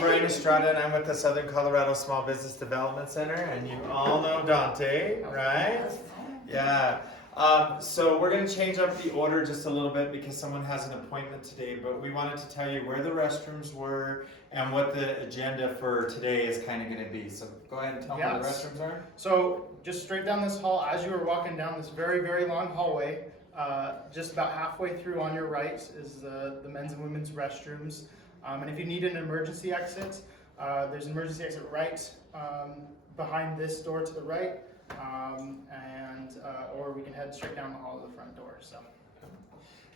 Brian Estrada, and I'm with the Southern Colorado Small Business Development Center, and you all know Dante, right? Yeah. So we're going to change up the order just a little bit because someone has an appointment today, but we wanted to tell you where the restrooms were and what the agenda for today is kind of going to be. So go ahead and tell me where the restrooms are. So just straight down this hall, as you were walking down this very, very long hallway, just about halfway through on your right is the men's and women's restrooms. And if you need an emergency exit, there's an emergency exit right behind this door to the right, or we can head straight down the hall to the front door.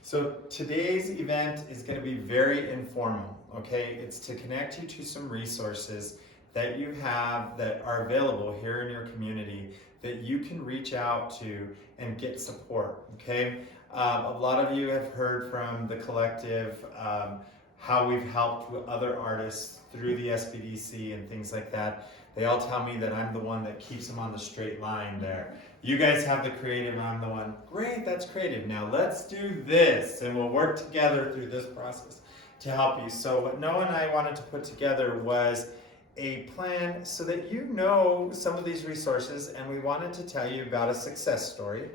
So today's event is going to be very informal, okay? It's to connect you to some resources that you have that are available here in your community that you can reach out to and get support, okay? A lot of you have heard from the collective how we've helped with other artists through the SBDC and things like that. They all tell me that I'm the one that keeps them on the straight line there. You guys have the creative, I'm the one. Great, that's creative. Now let's do this, and we'll work together through this process to help you. So what Noah and I wanted to put together was a plan so that you know some of these resources, and we wanted to tell you about a success story,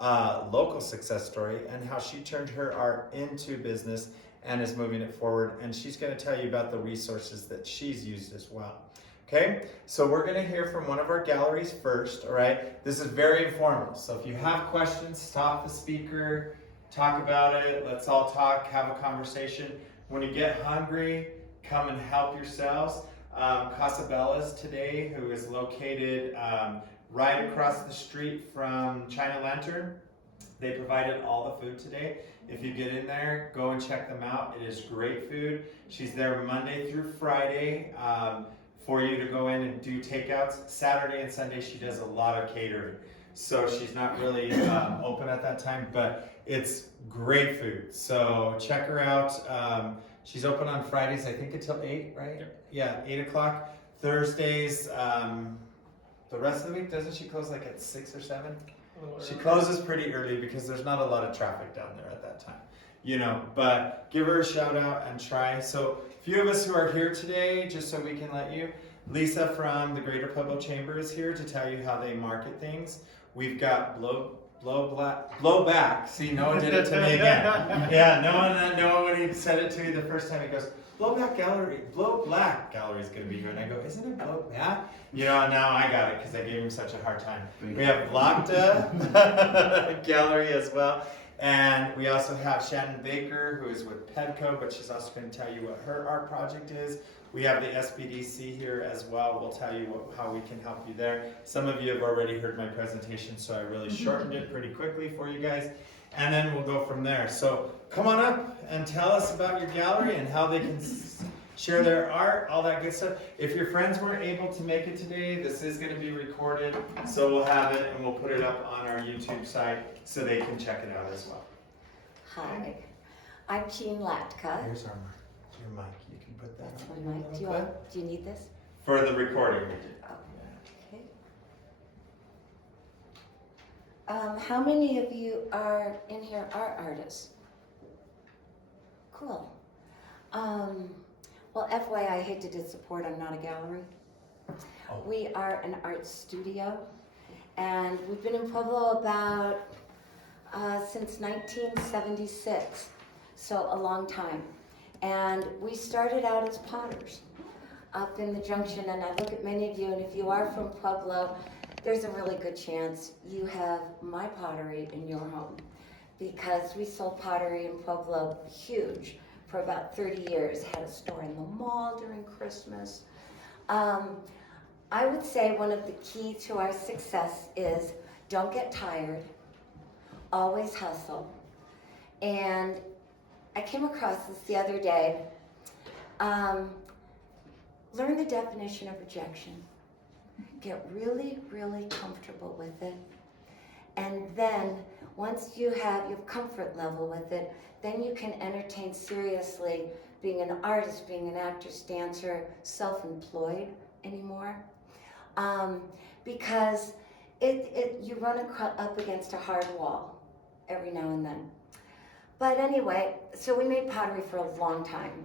local success story, and how she turned her art into business and is moving it forward. And she's going to tell you about the resources that she's used as well. Okay, so we're going to hear from one of our galleries first, all right? This is very informal, so if you have questions, stop the speaker, talk about it, let's all talk, have a conversation. When you get hungry, come and help yourselves. Casabella's today, who is located right across the street from China Lantern. They provided all the food today. If you get in there, go and check them out. It is great food. She's there Monday through Friday for you to go in and do takeouts. Saturday and Sunday she does a lot of catering. So she's not really open at that time, but it's great food. So check her out. She's open on Fridays, I think until 8, right? Yep. Yeah, 8 o'clock. Thursdays, the rest of the week, doesn't she close like at 6 or 7? She closes pretty early because there's not a lot of traffic down there at that time. You know, but give her a shout out and try. So a few of us who are here today, just so we can let you, Lisa from the Greater Pueblo Chamber is here to tell you how they market things. We've got blow back. See, Noah did it to me again. Yeah, Noah when he said it to me the first time, he goes, blow black gallery is gonna be here. And I go, isn't it blow back? You know, now I got it because I gave him such a hard time. We have Blakta Gallery as well. And we also have Shannon Baker, who is with Pedco, but she's also going to tell you what her art project is. We have the SBDC here as well. We'll tell you how we can help you there. Some of you have already heard my presentation, so I really shortened it pretty quickly for you guys. And then we'll go from there. So come on up and tell us about your gallery and how they can share their art, all that good stuff. If your friends weren't able to make it today, this is going to be recorded, so we'll have it and we'll put it up on our YouTube site so they can check it out as well. Hi, I'm Jean Latka. Here's your mic. You can put that That's on. my mic. Do you need this? For the recording, we did. Okay. How many of you are in here are artists? Cool. Well, FYI, I hate to disappoint, I'm not a gallery. Oh. We are an art studio, and we've been in Pueblo about since 1976, so a long time. And we started out as potters up in the junction, and I look at many of you, and if you are from Pueblo, there's a really good chance you have my pottery in your home, because we sold pottery in Pueblo huge for about 30 years, had a store in the mall during Christmas. I would say one of the key to our success is don't get tired, always hustle. And I came across this the other day. Learn the definition of rejection. Get really, really comfortable with it. And then once you have your comfort level with it, then you can entertain seriously being an artist, being an actress, dancer, self-employed anymore. Because you run up against a hard wall every now and then. But anyway, so we made pottery for a long time.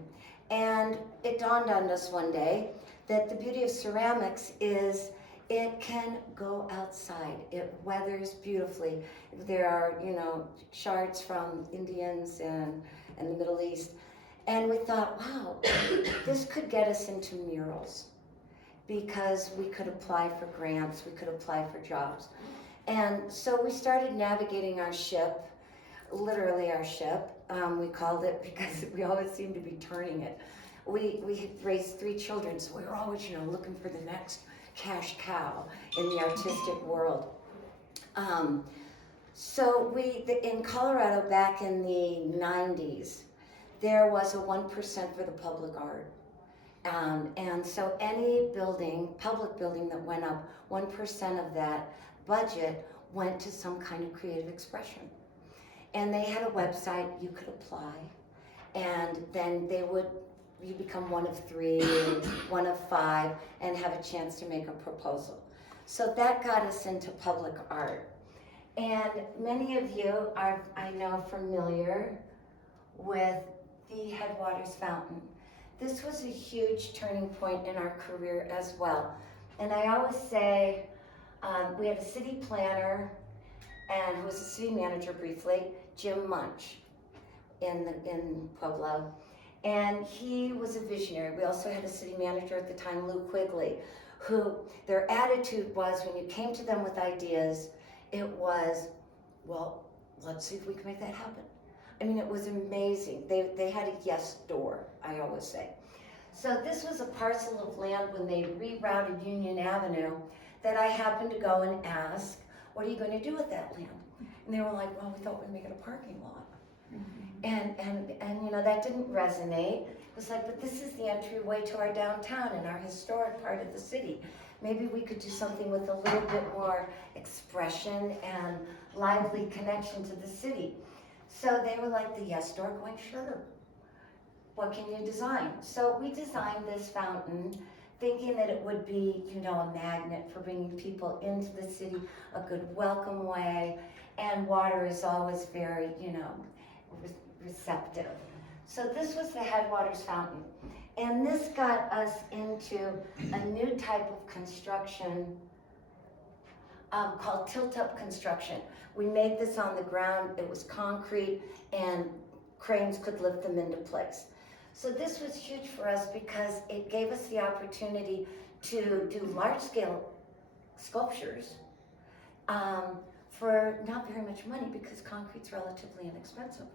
And it dawned on us one day that the beauty of ceramics is it can go outside. It weathers beautifully. There are, shards from Indians and the Middle East. And we thought, wow, this could get us into murals because we could apply for grants, we could apply for jobs. And so we started navigating our ship, literally our ship. We called it because we always seemed to be turning it. We had raised 3 children, so we were always, looking for the next cash cow in the artistic world. So in Colorado back in the 90s, there was a 1% for the public art. And so any public building that went up, 1% of that budget went to some kind of creative expression. And they had a website, you could apply, and then you become one of 3, one of 5, and have a chance to make a proposal. So that got us into public art. And many of you are, I know, familiar with the Headwaters Fountain. This was a huge turning point in our career as well. And I always say, we had a city planner and who was a city manager briefly, Jim Munch in Pueblo. And he was a visionary. We also had a city manager at the time, Lou Quigley, who their attitude was when you came to them with ideas, it was, well, let's see if we can make that happen. I mean, it was amazing. They had a yes door, I always say. So this was a parcel of land when they rerouted Union Avenue that I happened to go and ask, what are you going to do with that land? And they were like, well, we thought we'd make it a parking lot. And that didn't resonate. It was like, but this is the entryway to our downtown and our historic part of the city. Maybe we could do something with a little bit more expression and lively connection to the city. So they were like the yes door, going, sure. What can you design? So we designed this fountain thinking that it would be, a magnet for bringing people into the city, a good welcome way, and water is always very, receptive. So this was the Headwaters Fountain. And this got us into a new type of construction called tilt-up construction. We made this on the ground. It was concrete and cranes could lift them into place. So this was huge for us because it gave us the opportunity to do large-scale sculptures for not very much money because concrete's relatively inexpensive.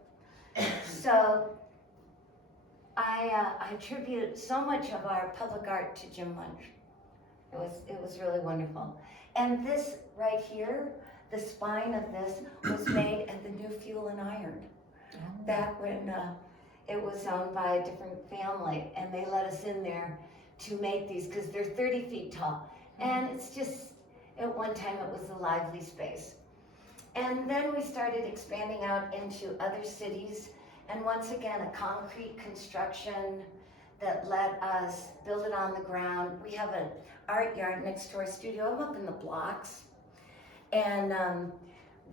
So I attribute so much of our public art to Jim Munch. It was really wonderful. And this right here, the spine of this was made at the New Fuel and Iron back when it was owned by a different family, and they let us in there to make these because they're 30 feet tall. And it's just, at one time it was a lively space. And then we started expanding out into other cities, and once again, a concrete construction that let us build it on the ground. We have an art yard next to our studio. I'm up in the blocks, and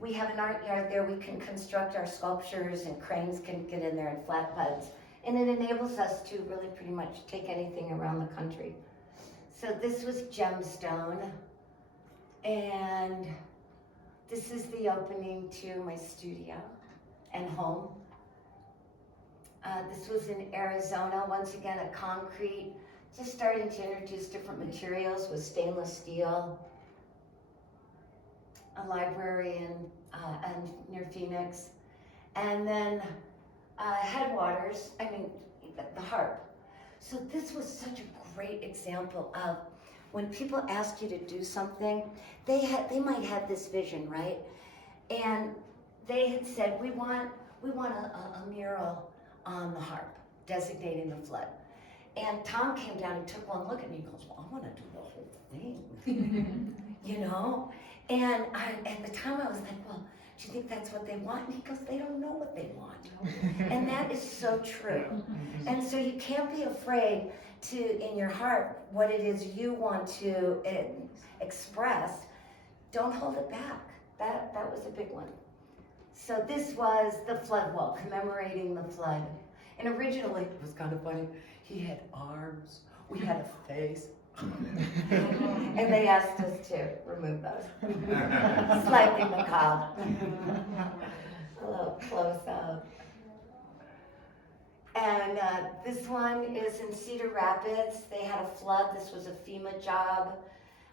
we have an art yard there. We can construct our sculptures, and cranes can get in there, and flatbeds. And it enables us to really pretty much take anything around the country. So this was Gemstone, and this is the opening to my studio and home. This was in Arizona, once again a concrete, just starting to introduce different materials with stainless steel. A library and near Phoenix. And then Headwaters, the harp. So this was such a great example of when people ask you to do something, they might have this vision, right? And they had said, we want a mural on the harp, designating the flood. And Tom came down and took one look at me and goes, well, I want to do the whole thing, And at the time I was like, well, do you think that's what they want? And he goes, they don't know what they want. And that is so true. And so you can't be afraid to, in your heart, what it is you want to express. Don't hold it back. That was a big one. So this was the flood wall, commemorating the flood. And originally, it was kind of funny, he had arms, we had a face. And they asked us to remove those. Slightly macabre. A little close up. And this one is in Cedar Rapids. They had a flood. This was a FEMA job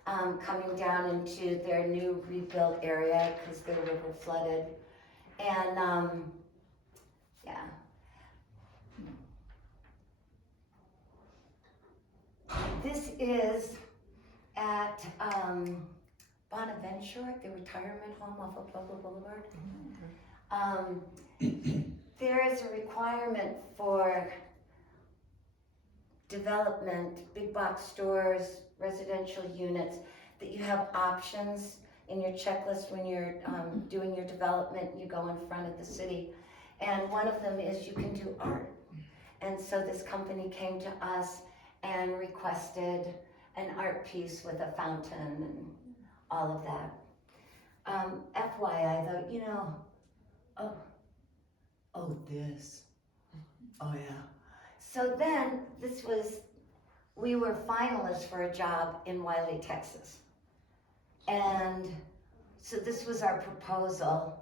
coming down into their new rebuilt area because their river flooded. And yeah. This is at Bonaventure, the retirement home off of Pueblo Boulevard. There is a requirement for development, big box stores, residential units, that you have options in your checklist when you're doing your development. You go in front of the city, and one of them is you can do art. And so this company came to us and requested an art piece with a fountain and all of that. FYI though, you know, this. Oh yeah. So then we were finalists for a job in Wiley, Texas. And so this was our proposal.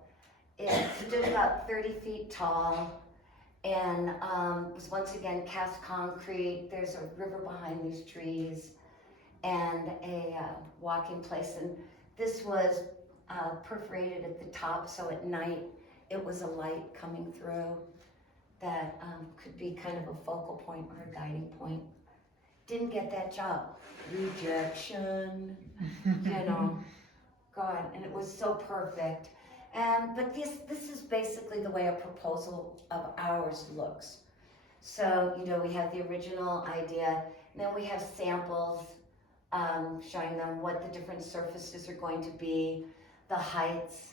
It stood about 30 feet tall and was once again cast concrete. There's a river behind these trees and a walking place. And this was perforated at the top, so at night it was a light coming through that could be kind of a focal point or a guiding point. Didn't get that job. Rejection, you know, God, and it was so perfect. But this is basically the way a proposal of ours looks. So, you know, we have the original idea, and then we have samples showing them what the different surfaces are going to be, the heights.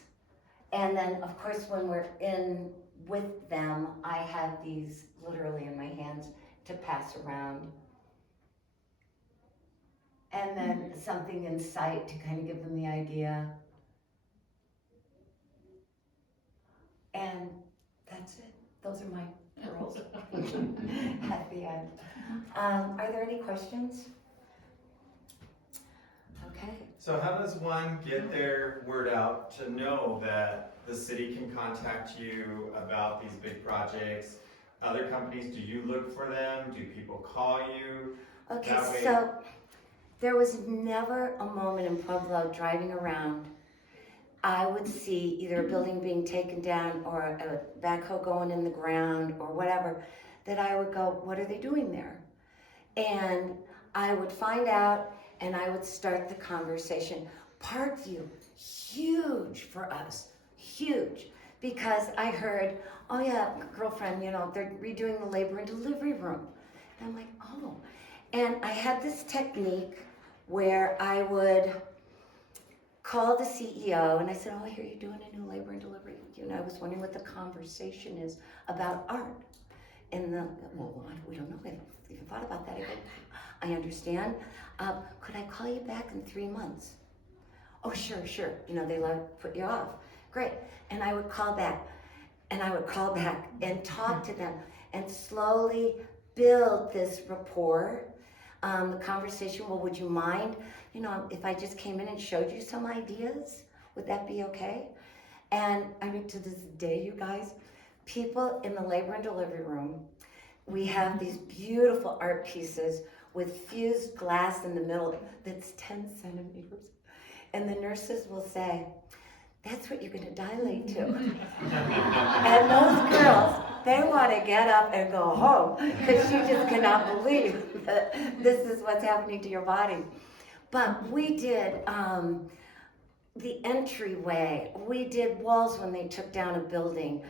And then, of course, when we're in with them, I have these literally in my hands to pass around. And then something in sight to kind of give them the idea. And that's it. Those are my pearls at the end. Are there any questions? Okay. So how does one get their word out to know that the city can contact you about these big projects? Other companies, do you look for them? Do people call you? Okay, That way- so there was never a moment in Pueblo driving around I would see either a building being taken down or a backhoe going in the ground or whatever, that I would go, what are they doing there? And I would find out and I would start the conversation. Parkview, huge for us, huge. Because I heard, oh yeah, girlfriend, you know, they're redoing the labor and delivery room. And I'm like, oh. And I had this technique where I would call the CEO and I said, oh, I hear you're doing a new labor and delivery. You know, I was wondering what the conversation is about art. And well, we don't know. We haven't even thought about that. I go, I understand. Could I call you back in 3 months? Oh, sure. You know, they put you off. Great. And I would call back and I would call back and talk to them and slowly build this rapport. The conversation, well, would you mind, you know, if I just came in and showed you some ideas? Would that be okay? And I mean, to this day, you guys, people in the labor and delivery room, we have these beautiful art pieces with fused glass in the middle that's 10 centimeters. And the nurses will say, that's what you're gonna dilate to. And those girls, they wanna get up and go home because you just cannot believe that this is what's happening to your body. But we did the entryway, we did walls when they took down a building.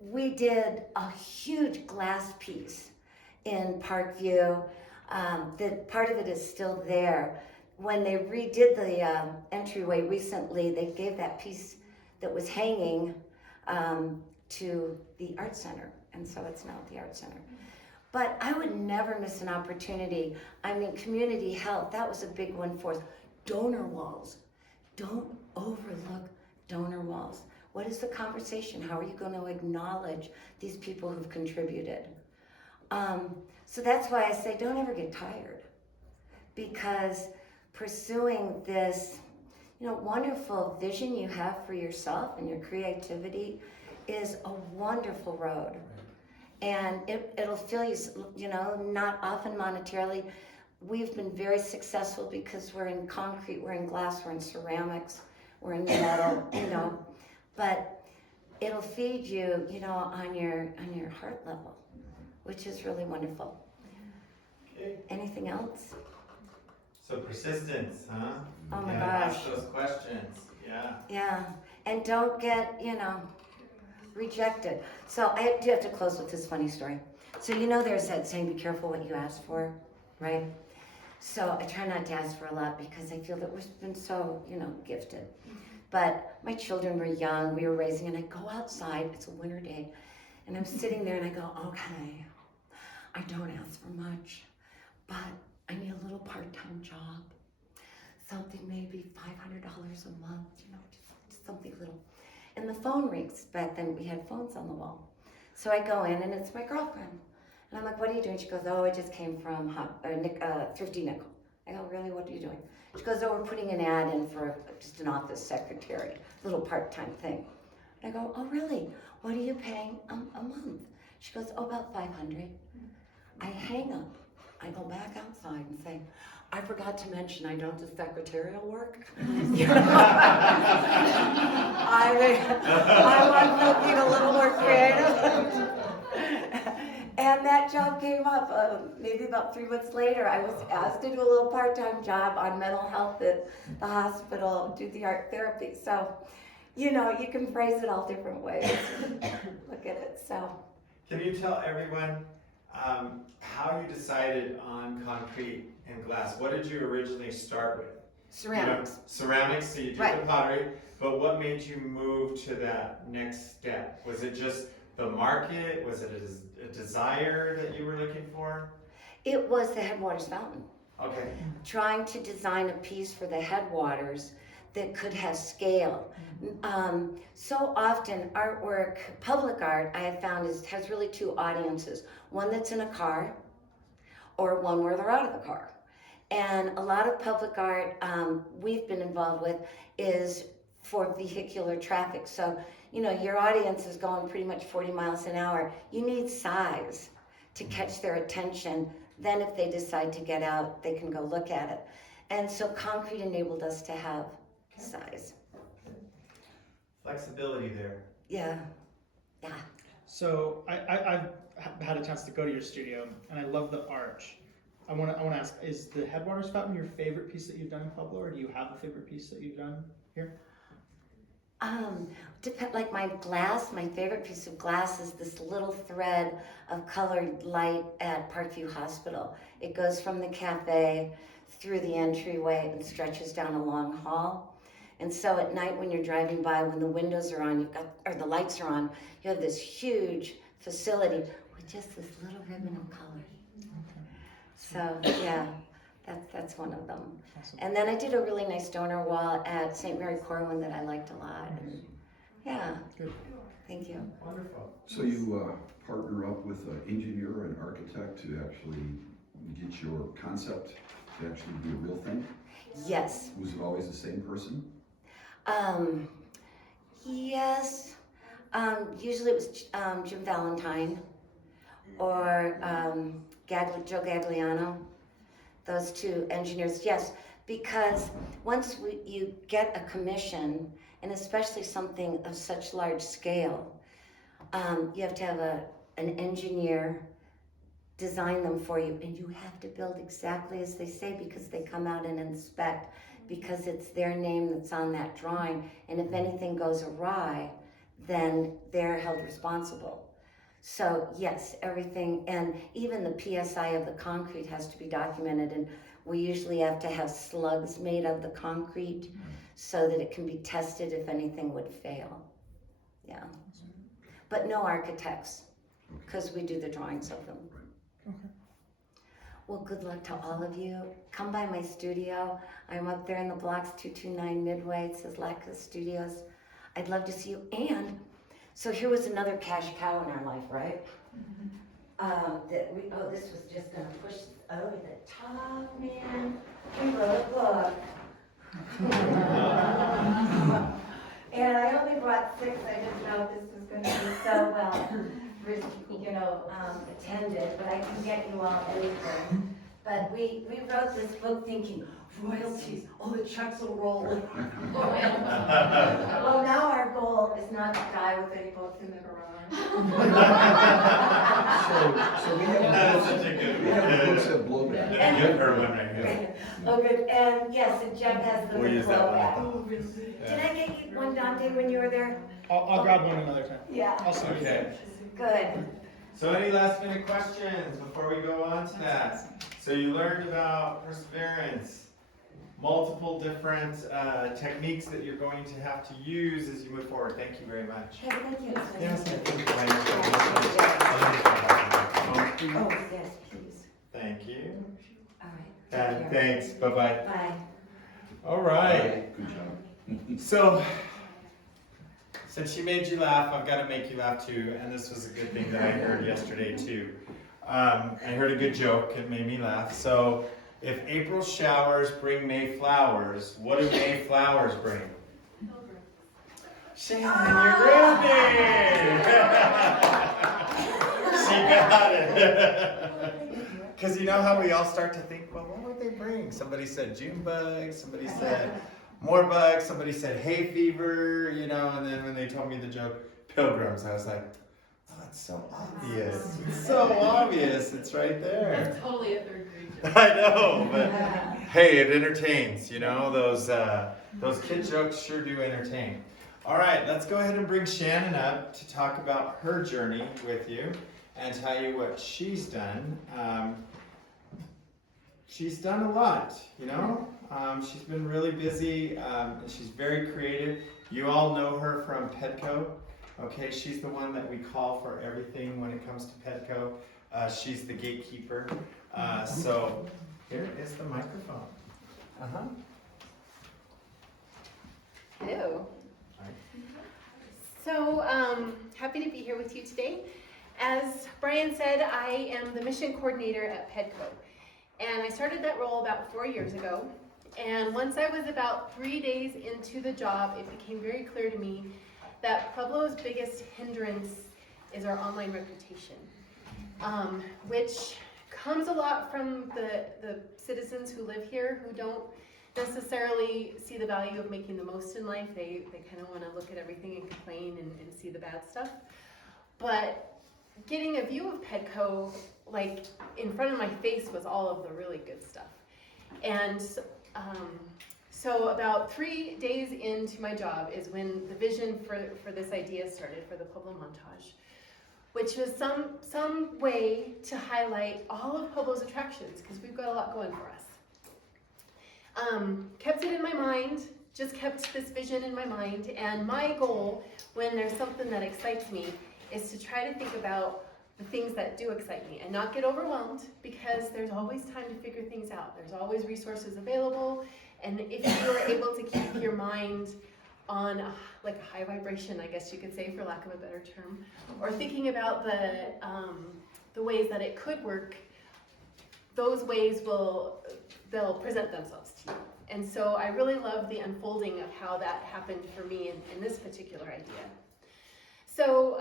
We did a huge glass piece in Parkview. That part of it is still there. When they redid the entryway recently, they gave that piece that was hanging to the art center, and so it's now at the art center. But I would never miss an opportunity. I mean, community health, that was a big one for us. Donor walls. Don't overlook donor walls. What is the conversation? How are you going to acknowledge these people who've contributed? So that's why I say don't ever get tired, because pursuing this, wonderful vision you have for yourself and your creativity is a wonderful road. And it'll fill you, not often monetarily. We've been very successful because we're in concrete, we're in glass, we're in ceramics, we're in metal, but it'll feed you, on your heart level, which is really wonderful. Okay. Anything else? So persistence, huh? Oh my Ask gosh. those questions. Yeah. Yeah, and don't get, rejected. So I do have to close with this funny story. So there's that saying, be careful what you ask for, right? So I try not to ask for a lot because I feel that we've been so, gifted. But my children were young, we were raising, and I go outside, it's a winter day, and I'm sitting there and I go, okay, I don't ask for much, but I need a little part-time job. Something maybe $500 a month, just something little. And the phone rings. Back then we had phones on the wall. So I go in and it's my girlfriend. And I'm like, what are you doing? She goes, oh, I just came from Thrifty Nickel. I go, really, what are you doing? She goes, oh, we're putting an ad in for just an office secretary, little part-time thing. I go, oh, really? What are you paying a month? She goes, oh, about 500. I hang up. I go back outside and say, I forgot to mention I don't do secretarial work. I want to be a little more creative. And that job came up maybe about 3 months later. I was asked to do a little part-time job on mental health at the hospital, do the art therapy. So, you can phrase it all different ways. Look at it, so. Can you tell everyone how you decided on concrete and glass? What did you originally start with? Ceramics. Ceramics, so you did Right. the pottery, but what made you move to that next step? Was it just the market? Was it a desire that you were looking for? It was the Headwaters Fountain. Okay. Trying to design a piece for the headwaters that could have scale. So often artwork, public art, I have found has really two audiences. One that's in a car or one where they're out of the car. And a lot of public art we've been involved with is for vehicular traffic. So, your audience is going pretty much 40 miles an hour. You need size to catch their attention. Then if they decide to get out, they can go look at it. And so concrete enabled us to have size. Flexibility there. Yeah. So I've had a chance to go to your studio, and I love the arch. I want to ask: is the Headwaters Fountain your favorite piece that you've done in Pueblo, or do you have a favorite piece that you've done here? Like my favorite piece of glass is this little thread of colored light at Parkview Hospital. It goes from the cafe through the entryway and stretches down a long hall. And so at night when you're driving by, when the windows are on, or the lights are on, you have this huge facility with just this little ribbon of color. So yeah, that's one of them. Awesome. And then I did a really nice donor wall at St. Mary Corwin that I liked a lot. And yeah, Good. thank you. Wonderful. So you partner up with an engineer and architect to actually get your concept to actually be a real thing? Yes. Was it always the same person? Yes. Usually it was Jim Valentine or Joe Gagliano. Those two engineers, yes, because once you get a commission, and especially something of such large scale, you have to have an engineer design them for you, and you have to build exactly as they say because they come out and inspect, because it's their name that's on that drawing, and if anything goes awry, then they're held responsible. So yes, everything, and even the PSI of the concrete has to be documented, and we usually have to have slugs made of the concrete so that it can be tested if anything would fail. Yeah. But no architects, because we do the drawings of them. Okay. Well, good luck to all of you. Come by my studio. I'm up there in the blocks 229 Midway. It says Latka Studios. I'd love to see you. And so here was another cash cow in our life, right? This was just gonna push over the top, man. We wrote a book. And I only brought 6. I didn't know this was gonna be so well, attended, but I can get you all anything. But we wrote this book thinking, royalties, the checks will roll. Well, now our goal is not to die with any books in the garage. So we That is have, such a good we have books one. that blow back. Good for one right here. Oh, good, and yes, and Jeff has the We'll use that blowback. one. Did I get you one, Dante, when you were there? I'll grab one another time. Yeah, I'll see you. Okay. good. So any last minute questions before we go on to that? So you learned about perseverance, multiple different techniques that you're going to have to use as you move forward. Thank you very much. Hey, thank you. Yes, I think Oh, yes, please. Thank you. All right. And Take care. thanks. Bye-bye. Bye. All right. Good job. So, since she made you laugh, I've got to make you laugh too. And this was a good thing that I heard yesterday too. I heard a good joke. It made me laugh. So, if April showers bring May flowers, what do May flowers bring? Shannon, you're groovy! She got it. Because you know how we all start to think, well, what would they bring? Somebody said June bugs, somebody said more bugs, somebody said hay fever, and then when they told me the joke, pilgrims, I was like, oh, it's so obvious. It's so obvious. It's right there. That's totally a third grade joke. I know, but hey, it entertains, those kid jokes sure do entertain. All right, let's go ahead and bring Shannon up to talk about her journey with you and tell you what she's done. She's done a lot, she's been really busy, and she's very creative. You all know her from Petco. Okay, she's the one that we call for everything when it comes to Petco. She's the gatekeeper. So here is the microphone. Hello. Hi. So, happy to be here with you today. As Brian said, I am the mission coordinator at Petco. And I started that role about 4 years ago. And once I was about 3 days into the job, it became very clear to me that Pueblo's biggest hindrance is our online reputation, which comes a lot from the citizens who live here who don't necessarily see the value of making the most in life. They kind of want to look at everything and complain and see the bad stuff. But getting a view of Petco, like in front of my face, was all of the really good stuff. And so about 3 days into my job is when the vision for this idea started for the Pueblo Montage, which was some way to highlight all of Pueblo's attractions, because we've got a lot going for us. Kept it in my mind, just kept this vision in my mind, and my goal when there's something that excites me is to try to think about the things that do excite me and not get overwhelmed, because there's always time to figure things out. There's always resources available, and if you are able to keep your mind on like a high vibration, I guess you could say, for lack of a better term, or thinking about the ways that it could work, those ways they'll present themselves to you. And so I really love the unfolding of how that happened for me in this particular idea. So,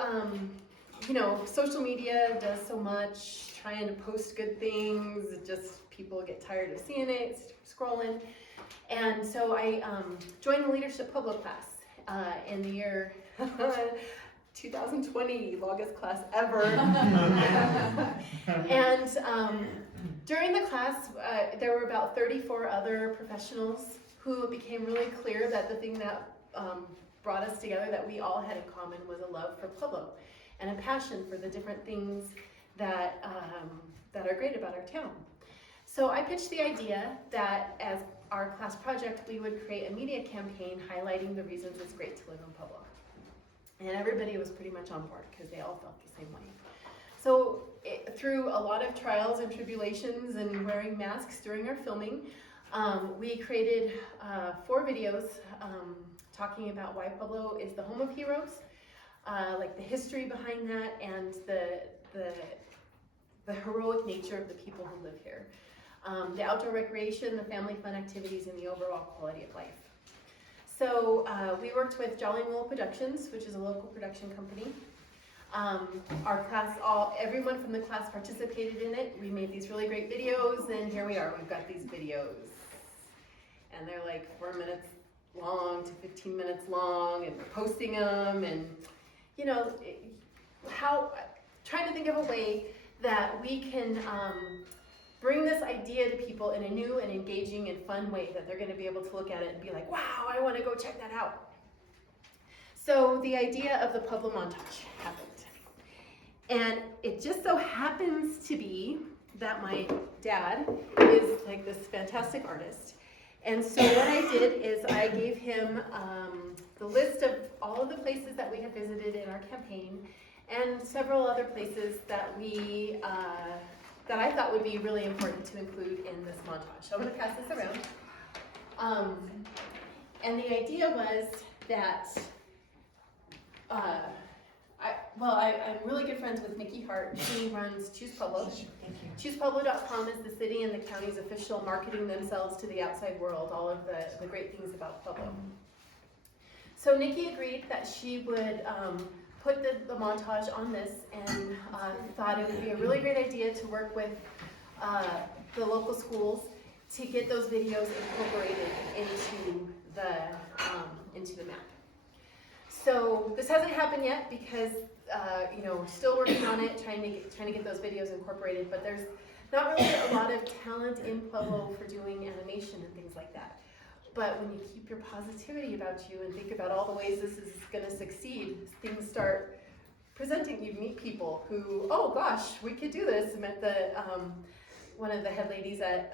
social media does so much, trying to post good things, just people get tired of seeing it, scrolling. And so I joined the Leadership Pueblo class in the year 2020, longest class ever. And during the class, there were about 34 other professionals who it became really clear that the thing that brought us together, that we all had in common, was a love for Pueblo and a passion for the different things that are great about our town. So I pitched the idea that as our class project, we would create a media campaign highlighting the reasons it's great to live in Pueblo. And everybody was pretty much on board because they all felt the same way. So through a lot of trials and tribulations and wearing masks during our filming, we created 4 videos talking about why Pueblo is the home of heroes, like the history behind that and the heroic nature of the people who live here. The outdoor recreation, the family fun activities, and the overall quality of life. So we worked with Jolly Mule Productions, which is a local production company. Our class, everyone from the class participated in it. We made these really great videos, and here we are, we've got these videos. And they're like 4 minutes long to 15 minutes long, and we're posting them, and you know, trying to think of a way that we can bring this idea to people in a new and engaging and fun way that they're gonna be able to look at it and be like, wow, I wanna go check that out. So the idea of the Pueblo montage happened. And it just so happens to be that my dad is like this fantastic artist. And so what I did is I gave him the list of all of the places that we had visited in our campaign and several other places that we that I thought would be really important to include in this montage. So I'm going to pass this around. And the idea was that I'm really good friends with Nikki Hart. She runs Choose Pueblo. ChoosePueblo.com is the city and the county's official marketing themselves to the outside world, all of the great things about Pueblo. So Nikki agreed that she would put the montage on this, and thought it would be a really great idea to work with the local schools to get those videos incorporated into the map. So this hasn't happened yet because still working on it, trying to get those videos incorporated. But there's not really a lot of talent in Pueblo for doing animation and things like that. But when you keep your positivity about you and think about all the ways this is going to succeed, things start presenting. You meet people who, oh gosh, we could do this. I met one of the head ladies at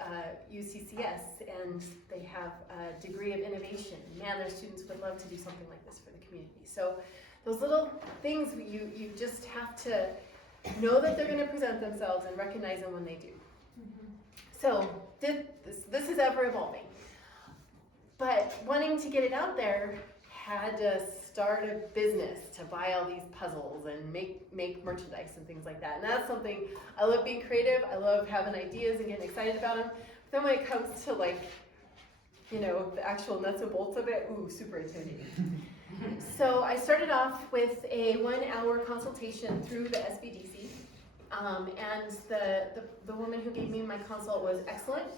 UCCS, and they have a degree of innovation. Man, their students would love to do something like this for the community. So those little things, you just have to know that they're going to present themselves and recognize them when they do. So this is ever evolving. But wanting to get it out there had to start a business to buy all these puzzles and make merchandise and things like that. And that's something, I love being creative, I love having ideas and getting excited about them. But then when it comes to the actual nuts and bolts of it, ooh, super intimidating. So I started off with a 1-hour consultation through the SBDC. And the woman who gave me my consult was excellent.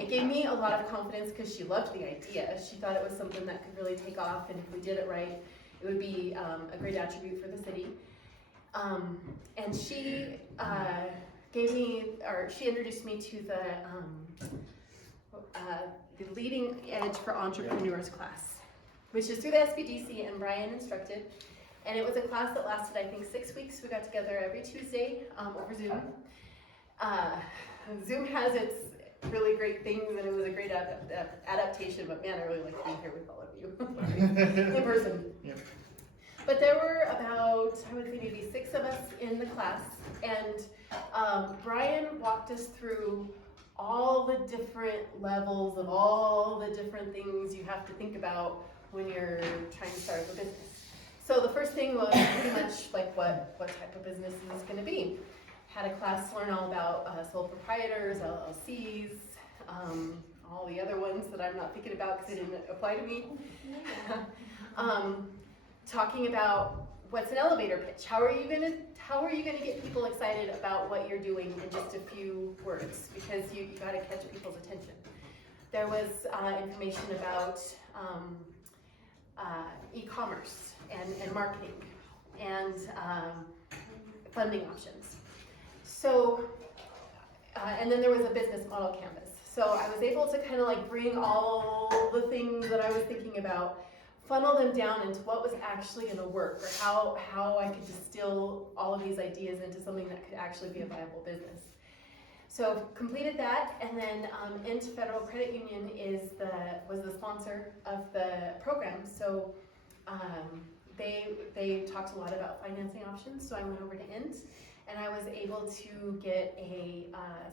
It gave me a lot of confidence because she loved the idea. She thought it was something that could really take off, and if we did it right, it would be a great attribute for the city. And she she introduced me to the Leading Edge for Entrepreneurs class, which is through the SBDC, and Brian instructed. And it was a class that lasted, I think, 6 weeks. We got together every Tuesday over Zoom. Zoom has its really great things, and it was a great adaptation, but man, I really like being here with all of you in person. Yep. But there were about, I would say maybe 6 of us in the class, and Brian walked us through all the different levels of all the different things you have to think about when you're trying to start a business. So the first thing was pretty much like what type of business is this going to be. Had a class learn all about sole proprietors, LLCs, all the other ones that I'm not thinking about because they didn't apply to me. Talking about what's an elevator pitch. How are you gonna get people excited about what you're doing in just a few words? Because you got to catch people's attention. There was information about e-commerce and marketing and funding options. So, and then there was a business model canvas. So I was able to kind of like bring all the things that I was thinking about, funnel them down into what was actually going to work, or how I could distill all of these ideas into something that could actually be a viable business. So completed that, and then Int Federal Credit Union was the sponsor of the program. So they talked a lot about financing options. So I went over to Int, and I was able to get a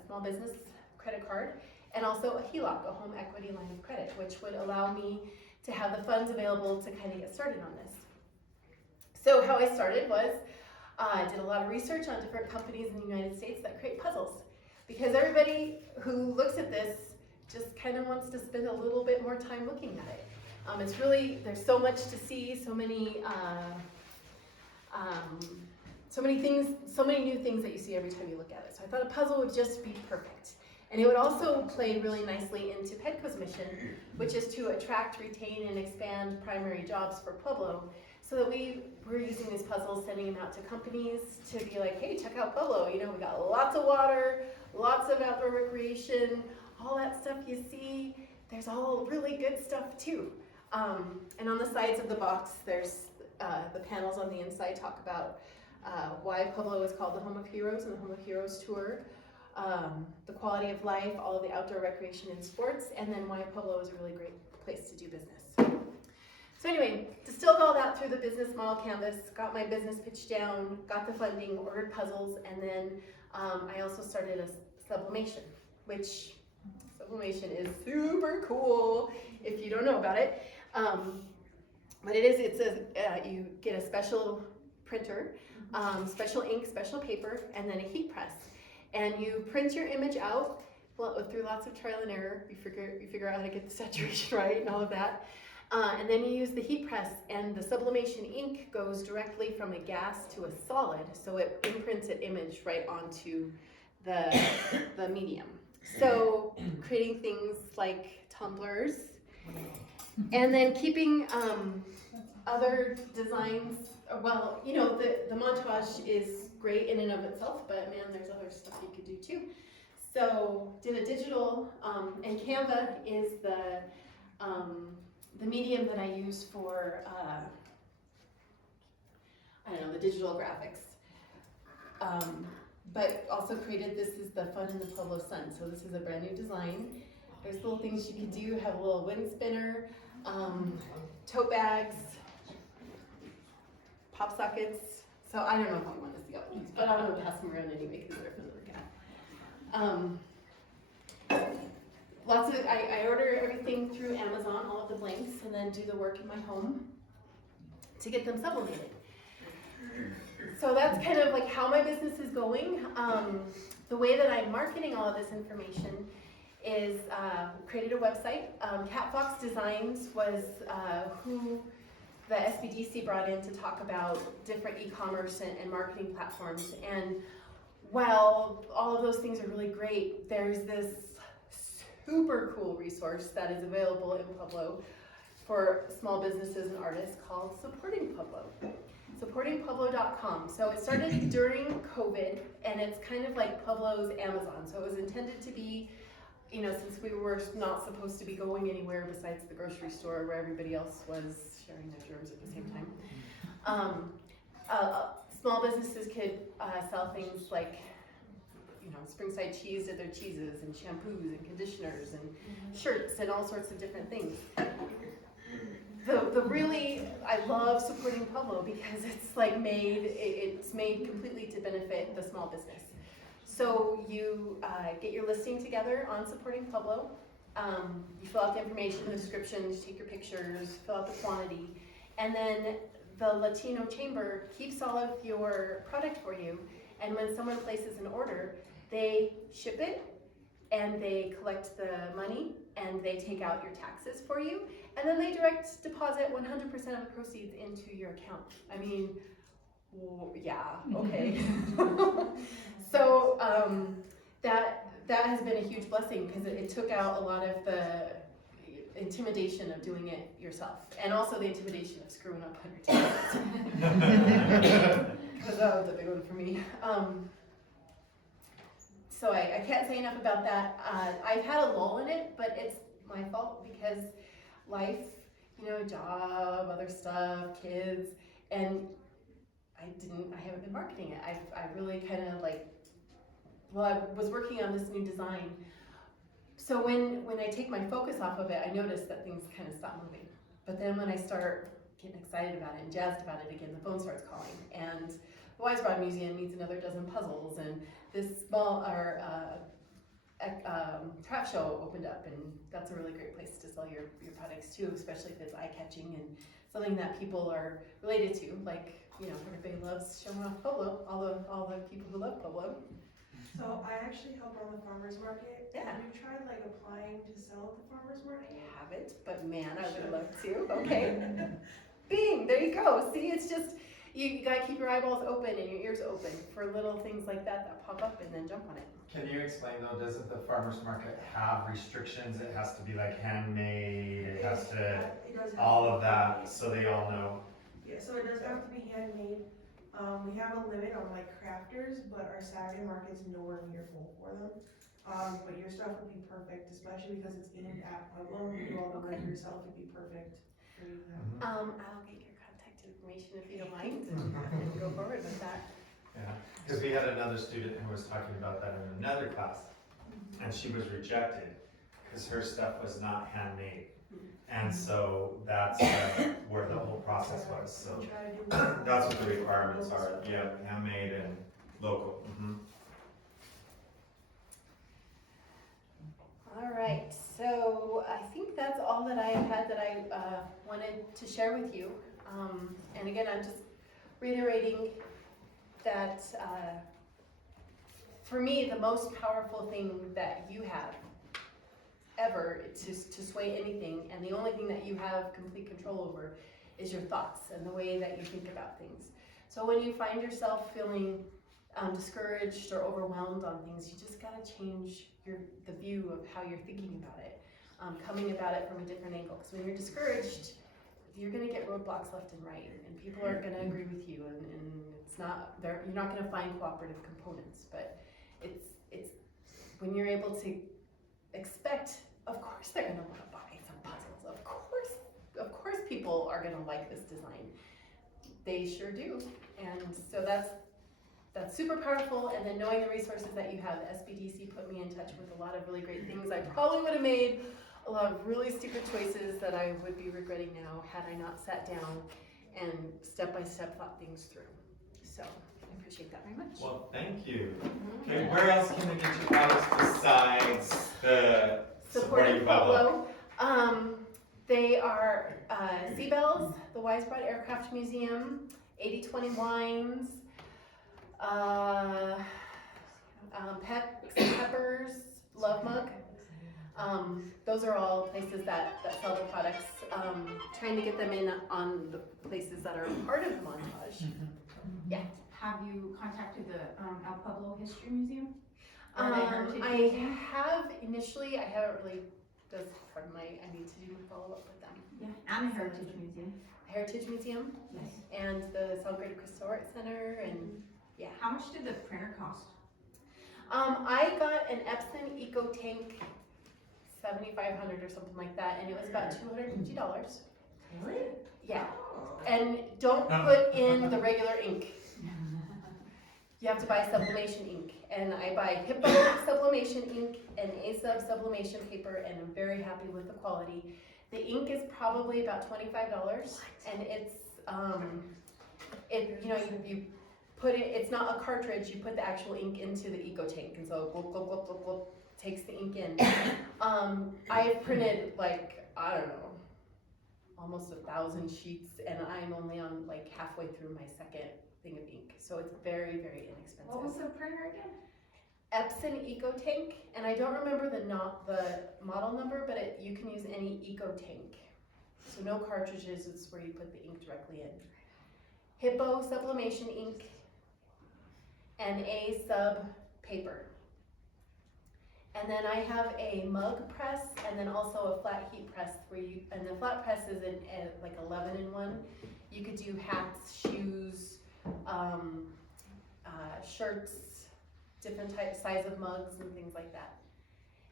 small business credit card and also a HELOC, a home equity line of credit, which would allow me to have the funds available to kind of get started on this. So how I started was, I did a lot of research on different companies in the United States that create puzzles. Because everybody who looks at this just kind of wants to spend a little bit more time looking at it. It's really, there's so much to see, so many things, so many new things that you see every time you look at it. So I thought a puzzle would just be perfect. And it would also play really nicely into PEDCO's mission, which is to attract, retain, and expand primary jobs for Pueblo. So that we're using these puzzles, sending them out to companies to be like, hey, check out Pueblo. You know, we got lots of water, lots of outdoor recreation, all that stuff you see. There's all really good stuff too. And on the sides of the box, there's the panels on the inside talk about why Pueblo is called the Home of Heroes and the Home of Heroes Tour, the quality of life, all of the outdoor recreation and sports, and then why Pueblo is a really great place to do business. So anyway, distilled all that through the business model canvas, got my business pitch down, got the funding, ordered puzzles, and then I also started a sublimation, which sublimation is super cool if you don't know about it. But you get a special printer, special ink, special paper, and then a heat press. And you print your image out through lots of trial and error. You figure out how to get the saturation right and all of that. And then you use the heat press, and the sublimation ink goes directly from a gas to a solid, so it imprints an image right onto the medium. So creating things like tumblers, and then keeping other designs. Well, you know, the montage is great in and of itself, but man, there's other stuff you could do too. So did a digital, and Canva is the medium that I use for, the digital graphics. But also created, this is the Fun in the Pueblo Sun. So this is a brand new design. There's little things you can do, have a little wind spinner, tote bags, pop sockets. So I don't know if I want to see all these, but I'm gonna pass them around anyway because they're fun to look at. I order everything through Amazon, all of the blanks, and then do the work in my home to get them sublimated. So that's kind of like how my business is going. The way that I'm marketing all of this information is created a website. Cat Fox Designs was who the SBDC brought in to talk about different e-commerce and marketing platforms. And while all of those things are really great, there's this super cool resource that is available in Pueblo for small businesses and artists called Supporting Pueblo. SupportingPueblo.com. So it started during COVID, and it's kind of like Pueblo's Amazon. So it was intended to be, you know, since we were not supposed to be going anywhere besides the grocery store where everybody else was sharing their germs at the same time. Small businesses could sell things like, you know, Springside Cheese did their cheeses and shampoos and conditioners and shirts and all sorts of different things. I love supporting Pueblo because it's like it's made completely to benefit the small business. So you get your listing together on Supporting Pueblo. You fill out the information, the description, you take your pictures, fill out the quantity, and then the Latino Chamber keeps all of your product for you. And when someone places an order, they ship it, and they collect the money, and they take out your taxes for you, and then they direct deposit 100% of the proceeds into your account. I mean, yeah, okay. So that has been a huge blessing because it took out a lot of the intimidation of doing it yourself, and also the intimidation of screwing up on your taxes. Because that was a big one for me. So I can't say enough about that. I've had a lull in it, but it's my fault because life, you know, job, other stuff, kids, and I haven't been marketing it. I really kind of I was working on this new design. So when I take my focus off of it, I notice that things kind of stop moving. But then when I start getting excited about it and jazzed about it again, the phone starts calling. And the Wise Rod Museum needs another dozen puzzles, and this craft show opened up, and that's a really great place to sell your products too, especially if it's eye-catching and something that people are related to. Like, you know, everybody loves showing off Pueblo, all the people who love Pueblo. So I actually help run the farmer's market. Yeah. Have you tried like applying to sell at the farmer's I market? haven't, but man, I would love to. Okay. Bing, there you go. See, it's just, you gotta keep your eyeballs open and your ears open for little things like that pop up, and then jump on it. Can you explain though, doesn't the farmer's market have restrictions? It has to be like handmade, it has to, It does have all to of be that, handmade. so they all know. Yeah, so it does have to be handmade. We have a limit on like crafters, but our Saturday market's nowhere near full for them. But your stuff would be perfect, especially because it's aimed at Pueblo. You do all the work yourself, it'd be perfect for you. I'll get your contact information if you don't mind, and go forward with that. Yeah, because we had another student who was talking about that in another class, and she was rejected because her stuff was not handmade. And so that's where the whole process was, so We try to do that's what the requirements are, yeah, handmade and local. All right, so I think that's all that I had that I wanted to share with you. And again, I'm just reiterating that for me, the most powerful thing that you have ever to sway anything, and the only thing that you have complete control over, is your thoughts and the way that you think about things. So when you find yourself feeling discouraged or overwhelmed on things, you just gotta change the view of how you're thinking about it, coming about it from a different angle. Because when you're discouraged, you're gonna get roadblocks left and right, and people aren't gonna agree with you, and you're not gonna find cooperative components. But it's when you're able to expect, of course they're gonna want to buy some puzzles. Of course people are gonna like this design. They sure do, and so that's super powerful. And then knowing the resources that you have, SBDC put me in touch with a lot of really great things. I probably would have made a lot of really stupid choices that I would be regretting now had I not sat down and step by step thought things through. So I appreciate that very much. Well, thank you. Okay, where else can they get you, Alex, besides the supporting Pueblo? They are Seabells, the Weisbrod Aircraft Museum, 80/20 Wines, Peppers, Love Mug. Those are all places that sell the products. Trying to get them in on the places that are part of the montage. Yeah. Have you contacted the El Pueblo History Museum? Or the Heritage I Museum? have initially. I haven't really. That's part of I need to do follow up with them. Yeah, and the Heritage Museum. Heritage Museum Yes. and the Selgrade Crystal Art Center, and How much did the printer cost? I got an Epson EcoTank 7500 or something like that, and it was about $250. Really? Yeah, and don't put in the regular ink. You have to buy sublimation ink, and I buy Hippo sublimation ink and A-Sub sublimation paper, and I'm very happy with the quality. The ink is probably about $25, and it's you put it. It's not a cartridge. You put the actual ink into the EcoTank, and so glop, glop, glop, glop, glop, takes the ink in. I have printed I don't know, almost 1,000 sheets, and I'm only on halfway through my second thing of ink, so it's very, very inexpensive. What was the printer again? Epson EcoTank, and I don't remember the model number, but you can use any EcoTank. So no cartridges, it's where you put the ink directly in. Hippo sublimation ink and A-Sub paper. And then I have a mug press and then also a flat heat press and the flat press is in 11 in 1. You could do hats, shoes, shirts, different size of mugs and things like that.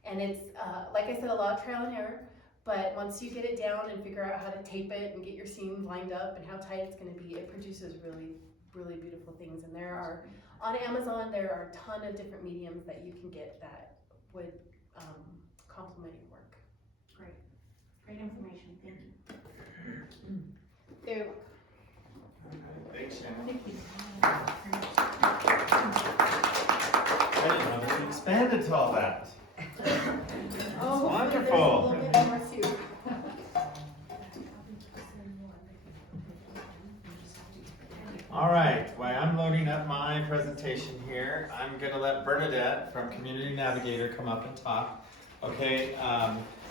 And it's, like I said, a lot of trial and error, but once you get it down and figure out how to tape it and get your seams lined up and how tight it's gonna be, it produces really, really beautiful things. And on Amazon, there are a ton of different mediums that you can get that would complement your work. Great. Great information. Thank you. Very welcome. Thanks, Shannon. Thank you. I didn't know that we expanded to all that. All right, while I'm loading up my presentation here, I'm gonna let Bernadette from Community Navigator come up and talk. Okay,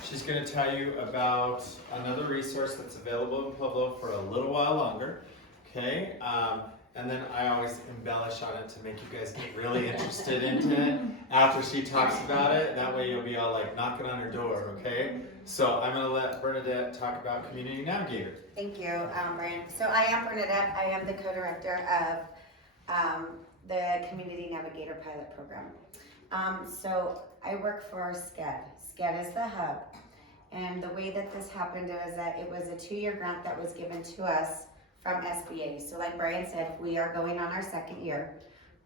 she's gonna tell you about another resource that's available in Pueblo for a little while longer. Okay, and then I always embellish on it to make you guys get really interested into it after she talks about it. That way you'll be all like knocking on her door, okay? So I'm gonna let Bernadette talk about Community Navigator. Thank you, Brian. So I am Bernadette. I am the co-director of the Community Navigator Pilot Program. So I work for SCED. SCED is the hub. And the way that this happened was that it was a 2-year grant that was given to us from SBA. So like Brian said, we are going on our 2nd year.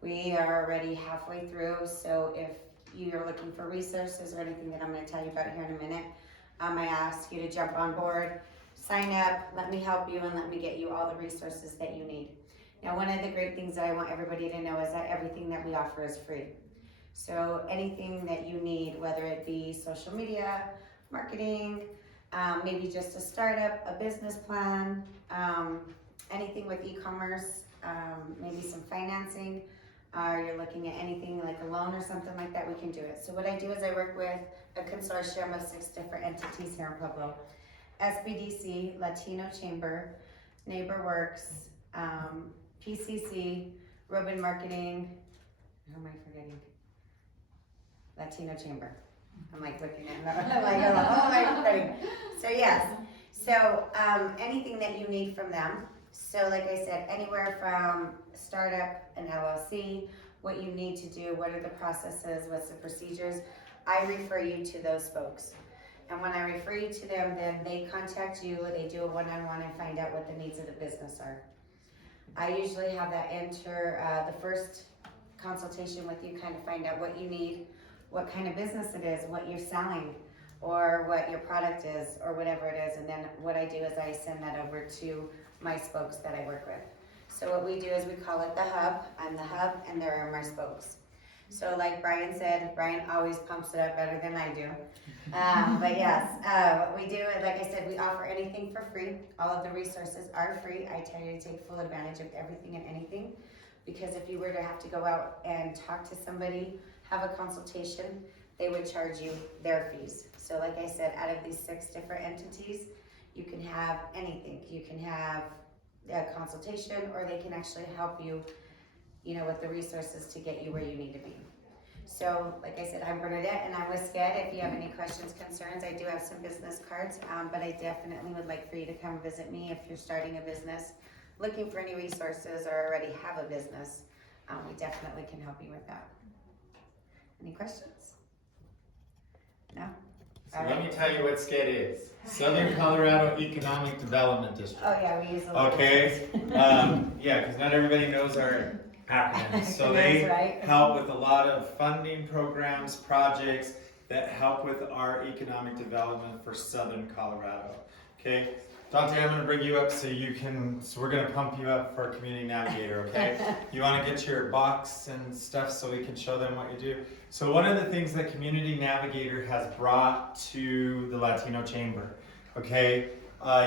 We are already halfway through. So if you're looking for resources or anything that I'm going to tell you about here in a minute, I ask you to jump on board, sign up, let me help you, and let me get you all the resources that you need. Now, one of the great things that I want everybody to know is that everything that we offer is free. So anything that you need, whether it be social media, marketing, maybe just a startup, a business plan, anything with e-commerce, maybe some financing, or you're looking at anything like a loan or something like that, we can do it. So what I do is I work with a consortium of 6 different entities here in Pueblo. SBDC, Latino Chamber, NeighborWorks, PCC, Robin Marketing, who am I forgetting? Latino Chamber. I'm like looking at them, I'm like, oh, am I forgetting? So yes, so anything that you need from them. So like I said, anywhere from startup, an LLC, what you need to do, what are the processes, what's the procedures, I refer you to those folks. And when I refer you to them, then they contact you, they do a one-on-one and find out what the needs of the business are. I usually have that enter the first consultation with you, kind of find out what you need, what kind of business it is, what you're selling, or what your product is, or whatever it is. And then what I do is I send that over to my spokes that I work with. So what we do is we call it the hub. I'm the hub and there are my spokes. So like Brian said, Brian always pumps it up better than I do. But yes, what we do, like I said, we offer anything for free. All of the resources are free. I tell you to take full advantage of everything and anything. Because if you were to have to go out and talk to somebody, have a consultation, they would charge you their fees. So like I said, out of these 6 different entities, you can have anything. You can have a consultation, or they can actually help you, with the resources to get you where you need to be. So, like I said, I'm Bernadette, and I'm with SCED. If you have any questions, concerns, I do have some business cards, but I definitely would like for you to come visit me if you're starting a business, looking for any resources, or already have a business. We definitely can help you with that. Any questions? No? So let me tell you what SCED is. Southern Colorado Economic Development District. Oh yeah, we use a lot. Okay, yeah, because not everybody knows our acronyms. So That's they right. help with a lot of funding programs, projects that help with our economic development for Southern Colorado. Okay, Dante, I'm gonna bring you up so we're gonna pump you up for Community Navigator, okay? You wanna get your box and stuff so we can show them what you do? So one of the things that Community Navigator has brought to the Latino Chamber, okay?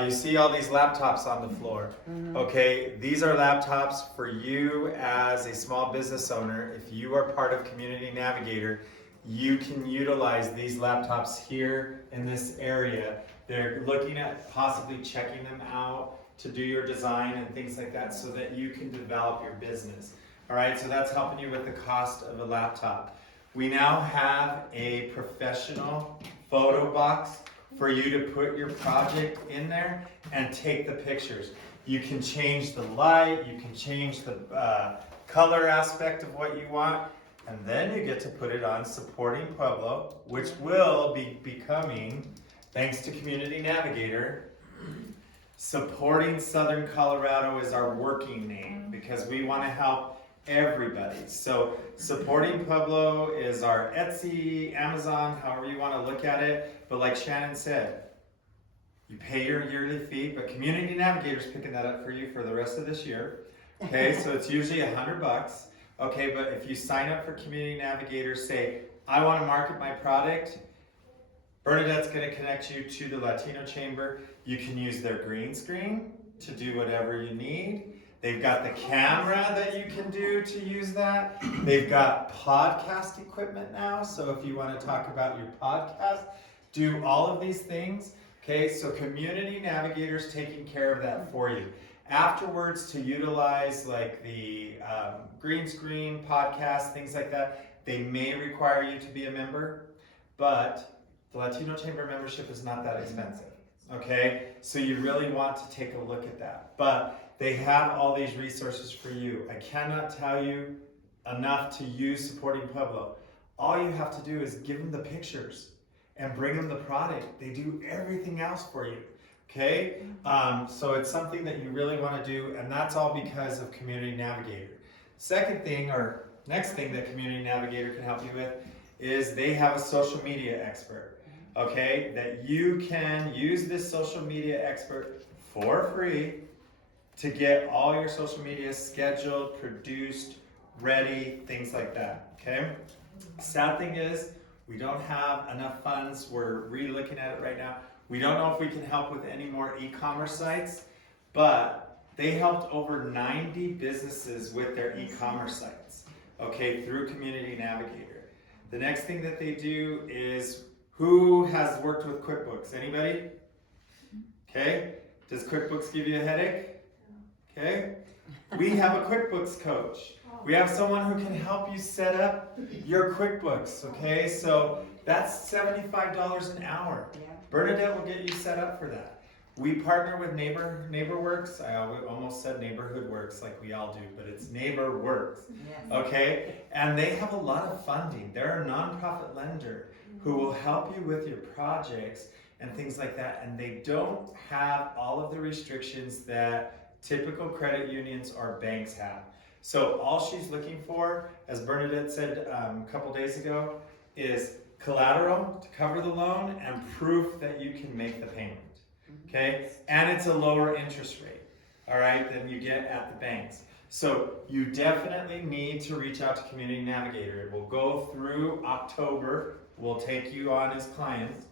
You see all these laptops on the floor, okay? These are laptops for you as a small business owner. If you are part of Community Navigator, you can utilize these laptops here in this area. They're looking at possibly checking them out to do your design and things like that so that you can develop your business. All right, so that's helping you with the cost of a laptop. We now have a professional photo box for you to put your project in there and take the pictures. You can change the light, you can change the color aspect of what you want, and then you get to put it on Supporting Pueblo, which will be becoming, thanks to Community Navigator, Supporting Southern Colorado is our working name because we want to help everybody. So Supporting Pueblo is our Etsy, Amazon, however you want to look at it. But like Shannon said, you pay your yearly fee, but Community Navigator's picking that up for you for the rest of this year. Okay, so it's usually $100. Okay, but if you sign up for Community Navigator, say, I want to market my product, Bernadette's going to connect you to the Latino Chamber. You can use their green screen to do whatever you need. They've got the camera that you can do to use that. They've got podcast equipment now. So if you want to talk about your podcast, do all of these things. Okay, so Community Navigator's taking care of that for you. Afterwards, to utilize like the green screen podcast, things like that, they may require you to be a member, but the Latino Chamber membership is not that expensive. Okay, so you really want to take a look at that. But they have all these resources for you. I cannot tell you enough to use Supporting Pueblo. All you have to do is give them the pictures and bring them the product. They do everything else for you. Okay, so it's something that you really want to do, and that's all because of Community Navigator. Second thing, or next thing that Community Navigator can help you with is they have a social media expert. Okay, that you can use this social media expert for free to get all your social media scheduled, produced, ready, things like that. Okay, sad thing is we don't have enough funds. We're re-looking at it right now. We don't know if we can help with any more e-commerce sites, but they helped over 90 businesses with their e-commerce sites, okay, through Community Navigator. The next thing that they do is, who has worked with QuickBooks? Anybody? Okay, does QuickBooks give you a headache? Okay, we have a QuickBooks coach. We have someone who can help you set up your QuickBooks, okay? So that's $75 an hour. Bernadette will get you set up for that. We partner with NeighborWorks. I almost said Neighborhood Works like we all do, but it's NeighborWorks, okay? And they have a lot of funding. They're a nonprofit lender who will help you with your projects and things like that. And they don't have all of the restrictions that typical credit unions or banks have. So all she's looking for, as Bernadette said a couple days ago, is collateral to cover the loan and proof that you can make the payment, okay? And it's a lower interest rate, all right, than you get at the banks. So you definitely need to reach out to Community Navigator. It will go through October. We'll take you on as clients,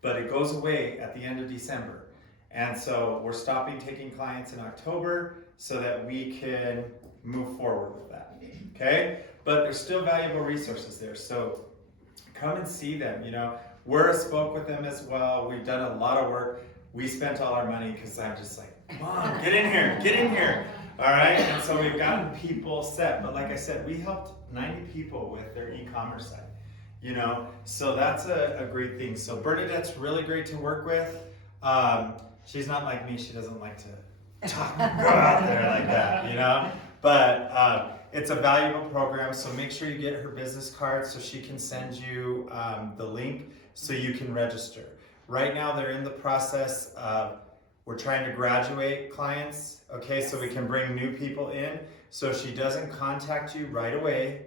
but it goes away at the end of December. And so we're stopping taking clients in October so that we can move forward with that, okay? But there's still valuable resources there. So come and see them, you know. We're spoke with them as well. We've done a lot of work. We spent all our money because I'm just like, come on, get in here, all right? And so we've gotten people set. But like I said, we helped 90 people with their e-commerce site, you know. So that's a great thing. So Bernadette's really great to work with. She's not like me. She doesn't like to talk, go out there like that, you know. But it's a valuable program, so make sure you get her business card so she can send you the link so you can register. Right now they're in the process of, we're trying to graduate clients, okay, so we can bring new people in. So if she doesn't contact you right away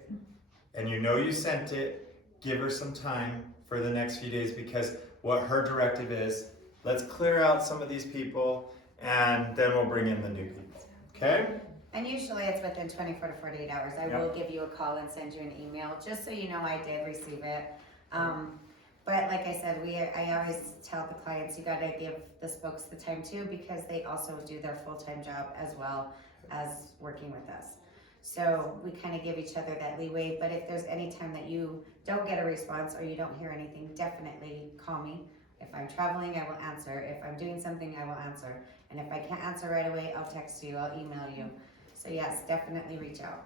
and you know you sent it, give her some time for the next few days, because what her directive is, let's clear out some of these people and then we'll bring in the new people, okay? And usually it's within 24 to 48 hours. I will give you a call and send you an email, just so you know I did receive it. But like I said, I always tell the clients, you gotta give the spokes the time too, because they also do their full-time job as well as working with us. So we kind of give each other that leeway, but if there's any time that you don't get a response or you don't hear anything, definitely call me. If I'm traveling, I will answer. If I'm doing something, I will answer. And if I can't answer right away, I'll text you, I'll email you. So yes, definitely reach out.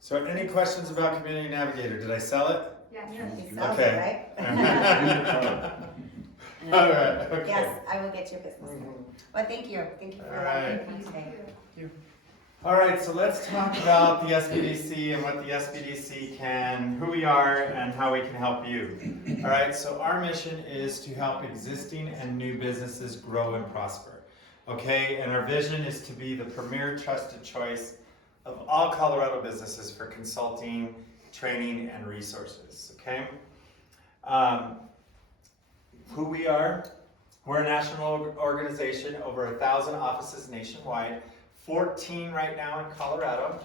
So any questions about Community Navigator? Did I sell it? Yes. It sounds Okay. right. All right, okay. Yes, I will get your business card. Well, thank you. Thank you for All right. allowing me today. All right, so let's talk about the SBDC and what the SBDC can, who we are, and how we can help you. All right, so our mission is to help existing and new businesses grow and prosper. Okay, and our vision is to be the premier trusted choice of all Colorado businesses for consulting, training, and resources. Okay, who we are, we're a national organization, over 1,000 offices nationwide. 14 right now in Colorado.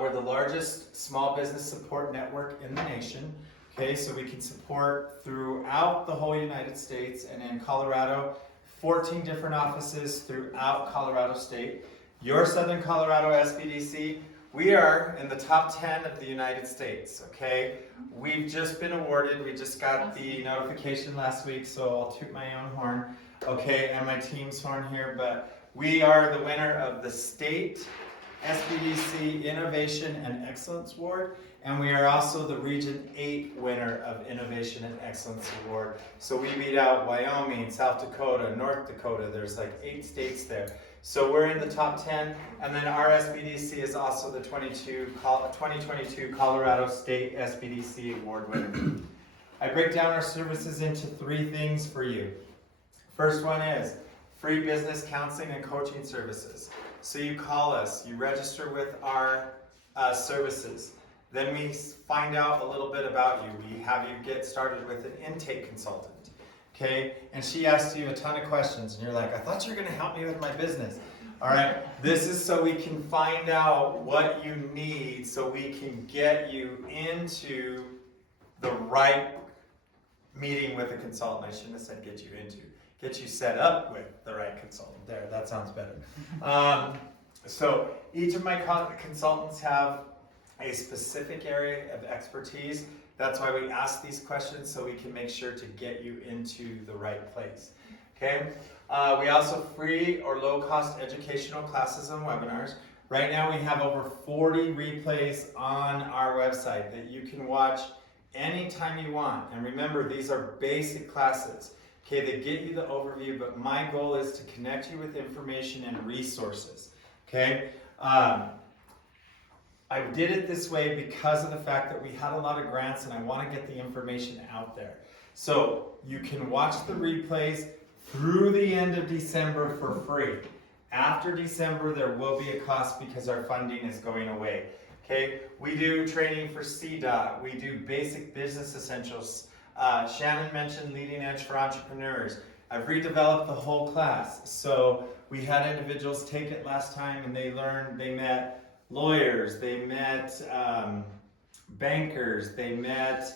We're the largest small business support network in the nation. Okay, so we can support throughout the whole United States, and in Colorado, 14 different offices throughout Colorado State. your Southern Colorado SBDC, we are in the top 10 of the United States, okay? We've just been awarded, we just got the notification last week, so I'll toot my own horn, okay, and my team's horn here, but we are the winner of the State SBDC Innovation and Excellence Award, and we are also the Region 8 winner of Innovation and Excellence Award. So we beat out Wyoming, South Dakota, North Dakota, there's like 8 states there. So we're in the top 10, and then our SBDC is also the 2022 Colorado State SBDC Award winner. I break down our services into 3 things for you. First one is free business counseling and coaching services. So you call us, you register with our services. Then we find out a little bit about you. We have you get started with an intake consultant. Okay, and she asks you a ton of questions, and you're like, I thought you were going to help me with my business. All right, this is so we can find out what you need so we can get you into the right meeting with a consultant. I shouldn't have said get you into. Get you set up with the right consultant. There, that sounds better. So each of my consultants have a specific area of expertise. That's why we ask these questions, so we can make sure to get you into the right place. Okay? We also free or low-cost educational classes and webinars. Right now we have over 40 replays on our website that you can watch anytime you want. And remember, these are basic classes. Okay, they get you the overview, but my goal is to connect you with information and resources. Okay? I did it this way because of the fact that we had a lot of grants and I want to get the information out there. So you can watch the replays through the end of December for free. After December, there will be a cost because our funding is going away. Okay, we do training for CDOT, we do basic business essentials. Shannon mentioned Leading Edge for Entrepreneurs. I've redeveloped the whole class. So we had individuals take it last time and they met lawyers, they met bankers, they met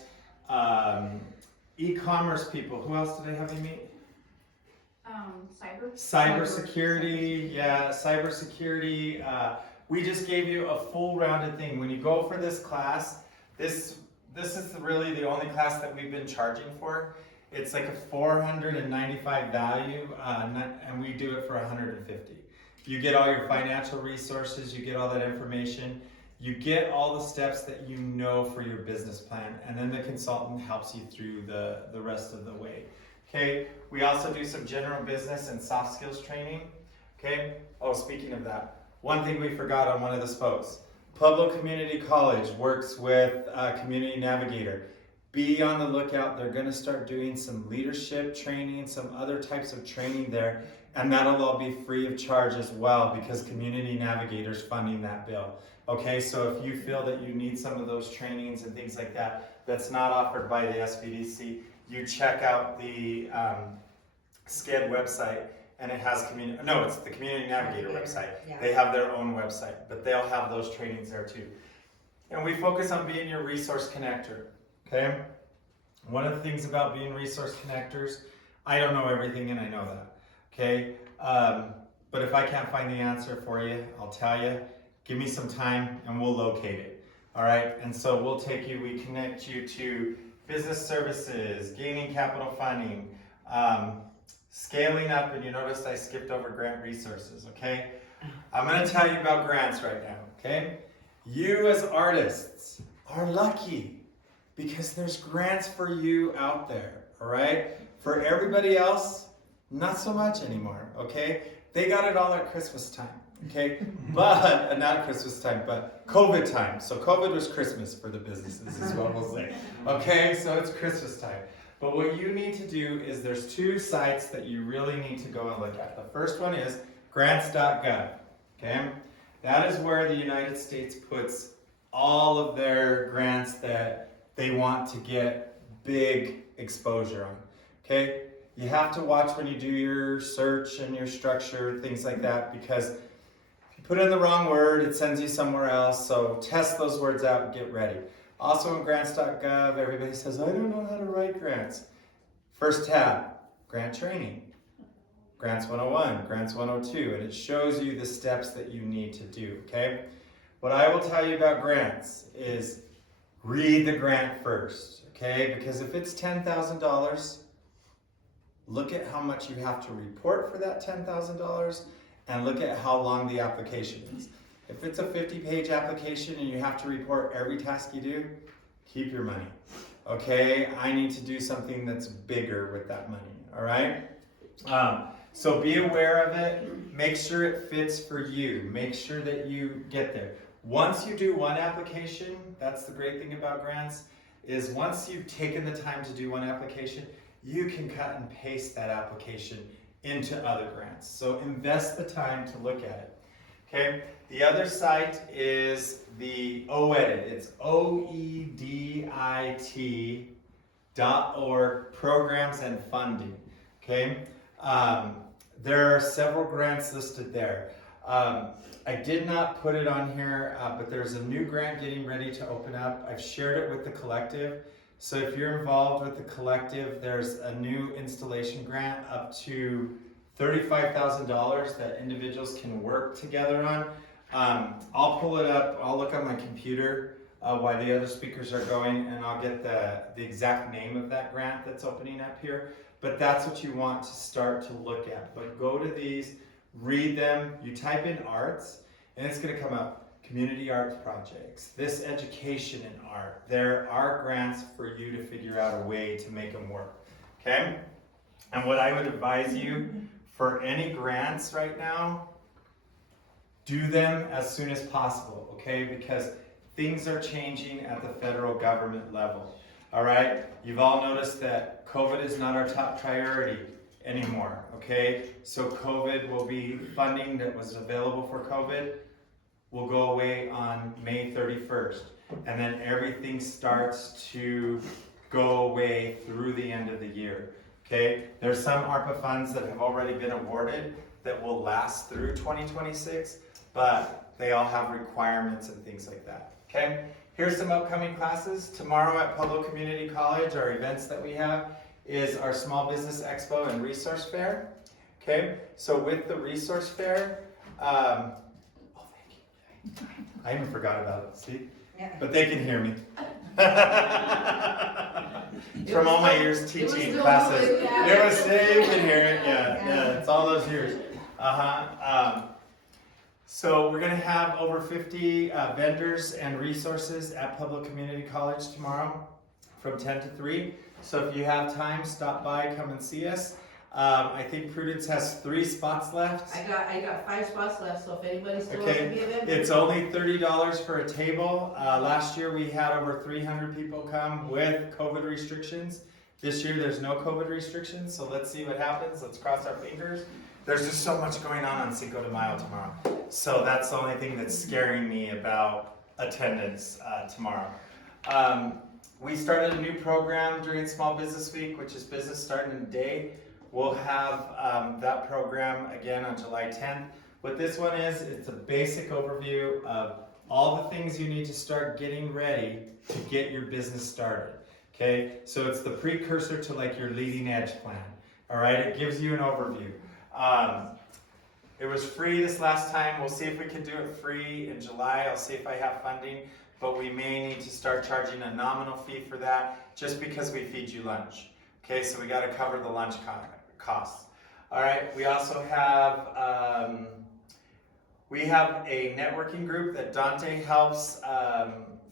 e-commerce people. Who else did I have you meet? Cybersecurity, yeah, cybersecurity. We just gave you a full rounded thing. When you go for this class, this is really the only class that we've been charging for. It's like a $495 value, and we do it for $150. You get all your financial resources, you get all that information, you get all the steps that you know for your business plan, and then the consultant helps you through the rest of the way. Okay, we also do some general business and soft skills training. Okay, oh, speaking of that, one thing we forgot on one of the spokes. Pueblo Community College works with Community Navigator. Be on the lookout, they're gonna start doing some leadership training, some other types of training there, and that'll all be free of charge as well because Community Navigator's funding that bill. Okay, so if you feel that you need some of those trainings and things like that, that's not offered by the SBDC, you check out the SCED website and it has it's the Community Navigator website. Yeah. They have their own website, but they'll have those trainings there too. And we focus on being your resource connector, okay? One of the things about being resource connectors, I don't know everything and I know that, okay? But if I can't find the answer for you, I'll tell you, give me some time and we'll locate it, all right? And so we connect you to business services, gaining capital funding, scaling up, and you noticed I skipped over grant resources, okay? I'm gonna tell you about grants right now, okay? You as artists are lucky because there's grants for you out there, all right? For everybody else, not so much anymore, okay? They got it all at Christmas time, okay? But, not Christmas time, but COVID time. So COVID was Christmas for the businesses is what we'll say. Okay, so it's Christmas time. But what you need to do is there's 2 sites that you really need to go and look at. The first one is grants.gov, okay? That is where the United States puts all of their grants that they want to get big exposure on, okay? You have to watch when you do your search and your structure, things like that, because if you put in the wrong word, it sends you somewhere else, so test those words out and get ready. Also in grants.gov, everybody says, I don't know how to write grants. First tab, grant training. Grants 101, Grants 102, and it shows you the steps that you need to do, okay? What I will tell you about grants is read the grant first, okay? Because if it's $10,000, look at how much you have to report for that $10,000 and look at how long the application is. If it's a 50-page application and you have to report every task you do, keep your money, okay? I need to do something that's bigger with that money, all right? So be aware of it. Make sure it fits for you. Make sure that you get there. Once you do one application, that's the great thing about grants, is once you've taken the time to do one application, you can cut and paste that application into other grants. So invest the time to look at it. Okay, the other site is the OEDIT. It's OEDIT.org, Programs and Funding. Okay, there are several grants listed there. I did not put it on here, but there's a new grant getting ready to open up. I've shared it with the collective. So if you're involved with the collective, there's a new installation grant up to $35,000 that individuals can work together on. I'll pull it up, I'll look on my computer while the other speakers are going, and I'll get the exact name of that grant that's opening up here. But that's what you want to start to look at. But go to these, read them, you type in arts, and it's gonna come up. Community arts projects, this education in art. There are grants for you to figure out a way to make them work, okay? And what I would advise you for any grants right now, do them as soon as possible, okay? Because things are changing at the federal government level, all right? You've all noticed that COVID is not our top priority anymore, okay? So COVID will be funding that was available for COVID will go away on May 31st. And then everything starts to go away through the end of the year, okay? There's some ARPA funds that have already been awarded that will last through 2026, but they all have requirements and things like that, okay? Here's some upcoming classes. Tomorrow at Pueblo Community College, our events that we have is our Small Business Expo and Resource Fair, okay? So with the Resource Fair, I even forgot about it, see? Yeah. But they can hear me. From all my years teaching classes. It was, you can hear it, yeah, it's all those years. So we're gonna have over 50 vendors and resources at Pueblo Community College tomorrow from 10 to 3. So if you have time, stop by, come and see us. I think Prudence has 3 spots left. I got 5 spots left, so if anybody still wants to Okay, be a vendor. it's only $30 for a table. Last year we had over 300 people come with COVID restrictions. This year there's no COVID restrictions, so let's see what happens. Let's cross our fingers. There's just so much going on Cinco de Mayo tomorrow. So that's the only thing that's scaring me about attendance tomorrow. We started a new program during Small Business Week, which is Business Starting in a Day. We'll have that program again on July 10th. What this one is, it's a basic overview of all the things you need to start getting ready to get your business started. Okay, so it's the precursor to like your leading edge plan. All right, it gives you an overview. It was free this last time. We'll see if we can do it free in July. I'll see if I have funding, but we may need to start charging a nominal fee for that just because we feed you lunch. Okay, so we got to cover the lunch costs. All right, we also have a networking group that Dante helps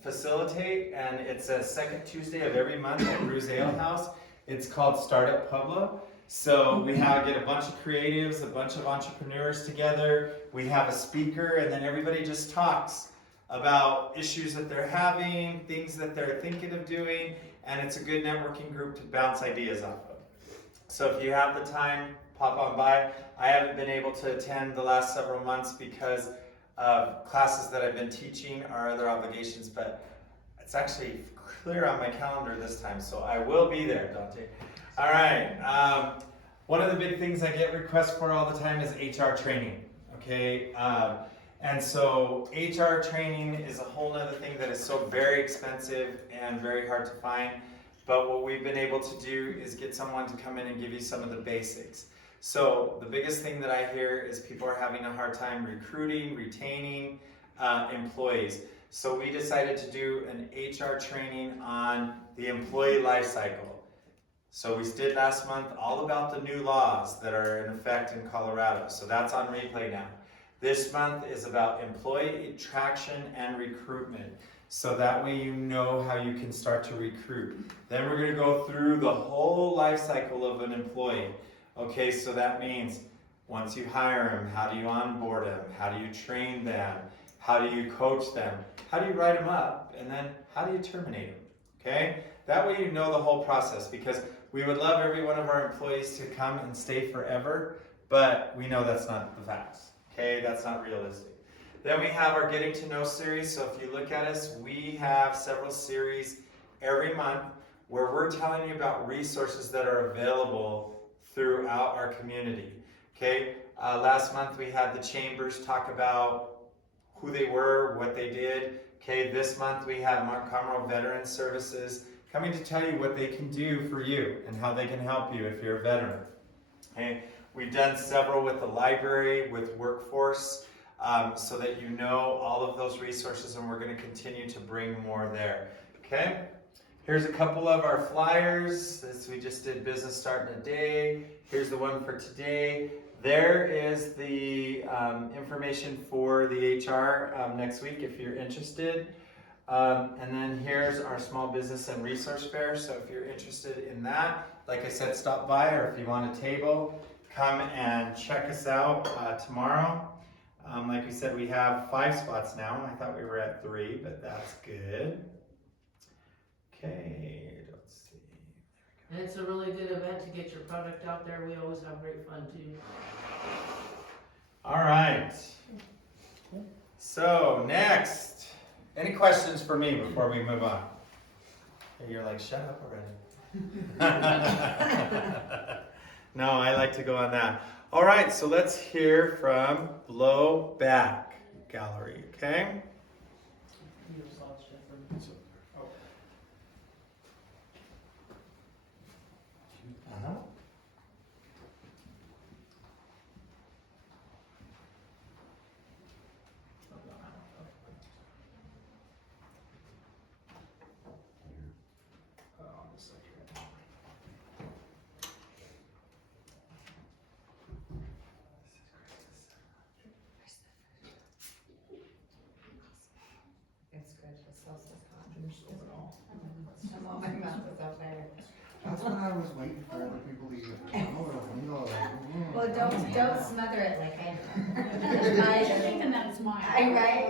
facilitate, and it's a second Tuesday of every month at Bruce Ale House. It's called Startup Pueblo. So we get a bunch of creatives, a bunch of entrepreneurs together. We have a speaker, and then everybody just talks about issues that they're having, things that they're thinking of doing, and it's a good networking group to bounce ideas off of. So if you have the time, pop on by. I haven't been able to attend the last several months because of classes that I've been teaching or other obligations, but it's actually clear on my calendar this time, so I will be there, Dante. All right, one of the big things I get requests for all the time is HR training, okay? And so HR training is a whole other thing that is so very expensive and very hard to find. But what we've been able to do is get someone to come in and give you some of the basics. So the biggest thing that I hear is people are having a hard time recruiting, retaining employees. So we decided to do an HR training on the employee life cycle. So we did last month all about the new laws that are in effect in Colorado. So that's on replay now. This month is about employee attraction and recruitment. So that way you know how you can start to recruit. Then we're gonna go through the whole life cycle of an employee. Okay, so that means once you hire them, how do you onboard them? How do you train them? How do you coach them? How do you write them up? And then how do you terminate them? Okay, that way you know the whole process, because we would love every one of our employees to come and stay forever, but we know that's not the facts. Okay, that's not realistic. Then we have our Getting to Know series. So if you look at us, we have several series every month where we're telling you about resources that are available throughout our community. Okay, last month we had the chambers talk about who they were, what they did. Okay, this month we have Mark Carmel Veteran Services coming to tell you what they can do for you and how they can help you if you're a veteran. Okay, we've done several with the library, with workforce, so that you know all of those resources, and we're going to continue to bring more there. Okay, here's a couple of our flyers. This we just did business starting a day. Here's the one for today. There is the information for the HR next week if you're interested. And then here's our small business and resource fair. So if you're interested in that, like I said, stop by, or if you want a table, come and check us out tomorrow. Like we said, we have 5 spots now. I thought we were at 3, but that's good. Okay, let's see. And it's a really good event to get your product out there. We always have great fun too. All right. So next, any questions for me before we move on? Hey, you're like, shut up already. No, I like to go on that. All right, so let's hear from Blowback Gallery, okay? Uh-huh. It's good, the salsa's hot. Oh, my mouth is on fire. That's why I was waiting for other people to eat. Well, don't smother it like I You're thinking that it's mine. I, right?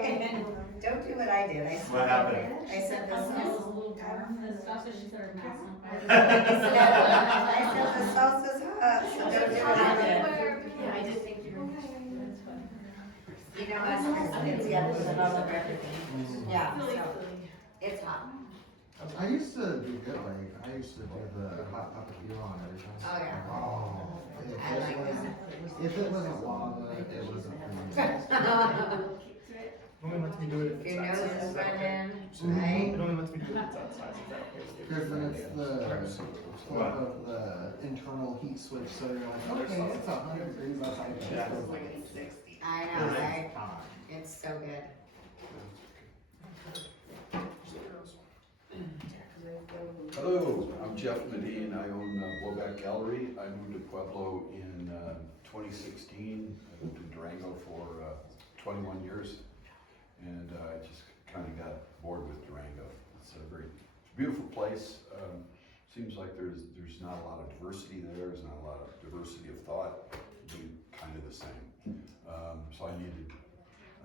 Don't do what I did. I What happened? I said The this. sauce is a little warm, the sausage is sort of mouth on fire. I said the salsa's hot, so don't do what I did. Yeah, I did think you were. That's funny. You know, us Mexicans, yeah, with a lot of everything. Yeah, so it's hot. I used to do good, like, I used to do the hot papillon every time. Oh, yeah. Oh, I like that. if it wasn't lava, it wasn't for me. It only lets me do it if Your it's nose that is size. running, right? It only lets me do it if it's that size. Is that okay? Because then it's the flip of the internal heat switch, so you're like, okay, it's 100 degrees outside. Yeah. It feels like it's 60. I know, right? It's so good. Hello, I'm Jeff Medine. I own Blowback Gallery. I moved to Pueblo in 2016. I lived in Durango for 21 years, and I just kind of got bored with Durango. It's a very beautiful place. Seems like there's not a lot of diversity there. There's not a lot of diversity of thought. We kind of the same. So I needed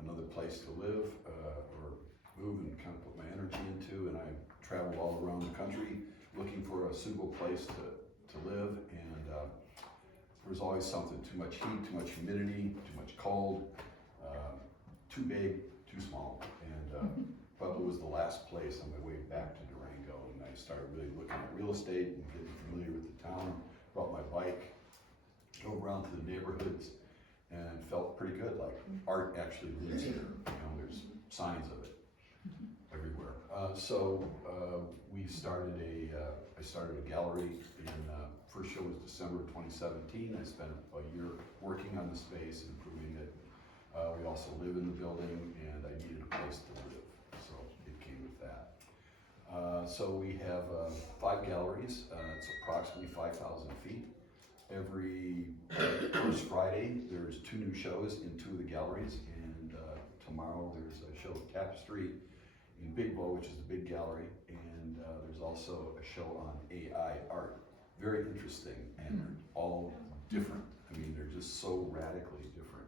another place to live or move and kind of put my energy into, and I traveled all around the country looking for a suitable place to live, and there was always something: too much heat, too much humidity, too much cold, too big, too small. And Pueblo was the last place on my way back to Durango, and I started really looking at real estate and getting familiar with the town. Brought my bike, drove around to the neighborhoods, and felt pretty good, like art actually lives here. You know, there's signs of it everywhere. everywhere. We started I started a gallery in, first show was December 2017. I spent a year working on the space, improving it. We also live in the building and I needed a place to live, so it came with that. So we have 5 galleries. It's approximately 5,000 feet. Every first Friday, there's 2 new shows in 2 of the galleries, and tomorrow there's a show of Tapestry in Big Bow, which is the big gallery, and there's also a show on AI art. Very interesting, and they're all different. I mean, they're just so radically different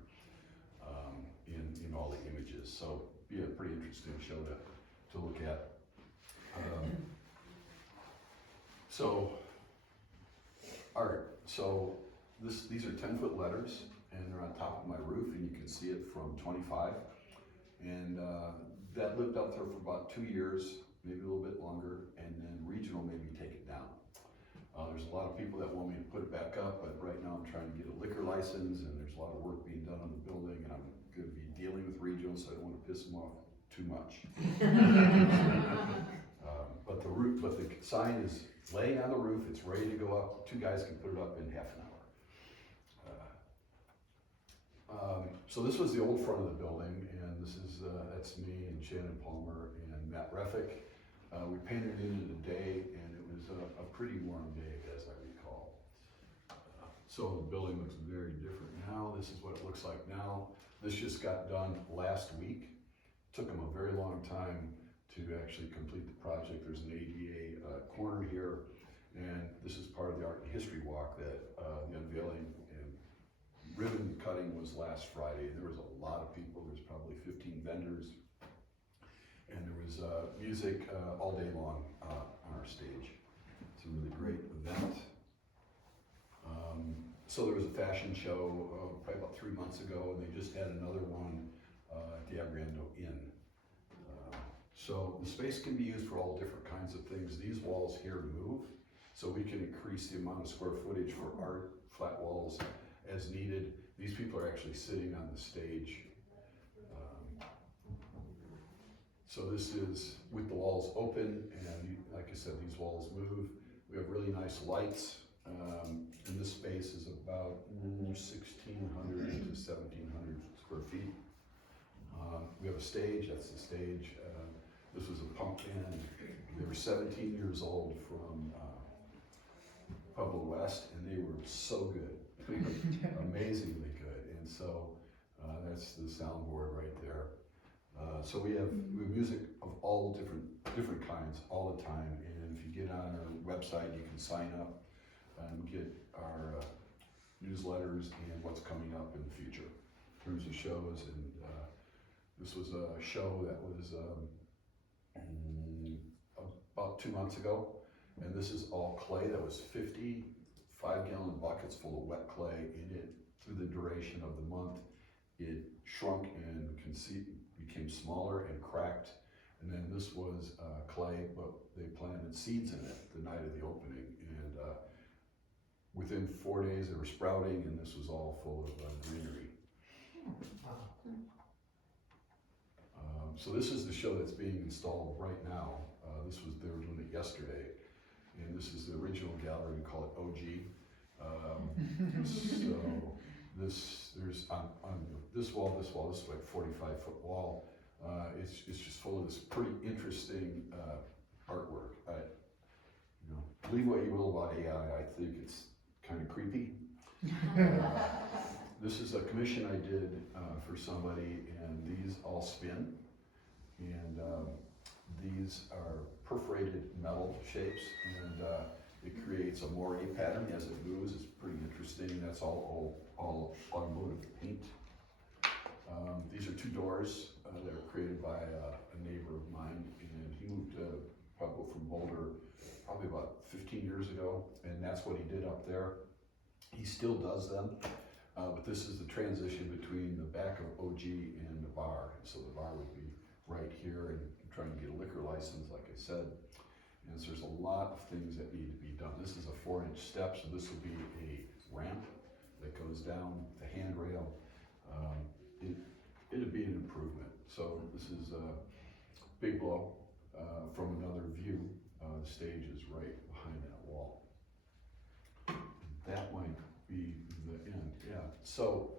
in all the images. So, be a pretty interesting show to look at. So, art. So, these are 10-foot letters, and they're on top of my roof, and you can see it from 25. And that lived up there for about 2 years, maybe a little bit longer, and then regional made me take it down. There's a lot of people that want me to put it back up, but right now I'm trying to get a liquor license, and there's a lot of work being done on the building, and I'm going to be dealing with regional, so I don't want to piss them off too much. But the sign is laying on the roof, it's ready to go up. 2 guys can put it up in half an hour. So this was the old front of the building, and this is, that's me and Shannon Palmer and Matt Reffick. We painted it in a day, and it was a pretty warm day, as I recall. So the building looks very different now. This is what it looks like now. This just got done last week. Took them a very long time to actually complete the project. There's an ADA corner here, and this is part of the Art and History Walk that the unveiling and ribbon cutting was last Friday. There was a lot of people. There's probably 15 vendors, and there was music all day long on our stage. It's a really great event. So there was a fashion show probably about 3 months ago, and they just had another one at the Abriendo Inn. So the space can be used for all different kinds of things. These walls here move, so we can increase the amount of square footage for art, flat walls as needed. These people are actually sitting on the stage. So this is with the walls open, and like I said, these walls move. We have really nice lights, and this space is about 1,600 to 1,700 square feet. We have a stage, that's the stage. This was a punk band. They were 17 years old from Pueblo West, and they were so good, amazingly good. And so that's the soundboard right there. So we have music of all different kinds all the time. And if you get on our website, you can sign up and get our newsletters and what's coming up in the future in terms of shows. And this was a show that was about 2 months ago, and this is all clay. That was 50 5-gallon buckets full of wet clay in it. Through the duration of the month, it shrunk and became smaller and cracked. And then this was clay, but they planted seeds in it the night of the opening. And within 4 days, they were sprouting, and this was all full of greenery. So this is the show that's being installed right now. They were doing it yesterday. And this is the original gallery, we call it OG. So there's on this wall, this is like 45-foot wall. It's just full of this pretty interesting artwork. Believe what you will about AI, I think it's kind of creepy. This is a commission I did for somebody, and these all spin. And these are perforated metal shapes, and it creates a moire pattern as it moves. It's pretty interesting. That's all automotive paint. These are 2 doors that are created by a neighbor of mine, and he moved to Pueblo from Boulder probably about 15 years ago, and that's what he did up there. He still does them, but this is the transition between the back of OG and the bar. So the bar would be right here, and I'm trying to get a liquor license, like I said. And so there's a lot of things that need to be done. This is a 4-inch step, so this will be a ramp that goes down the handrail. It'd be an improvement. So this is Big Blow. from another view. The stage is right behind that wall. That might be the end, yeah. So,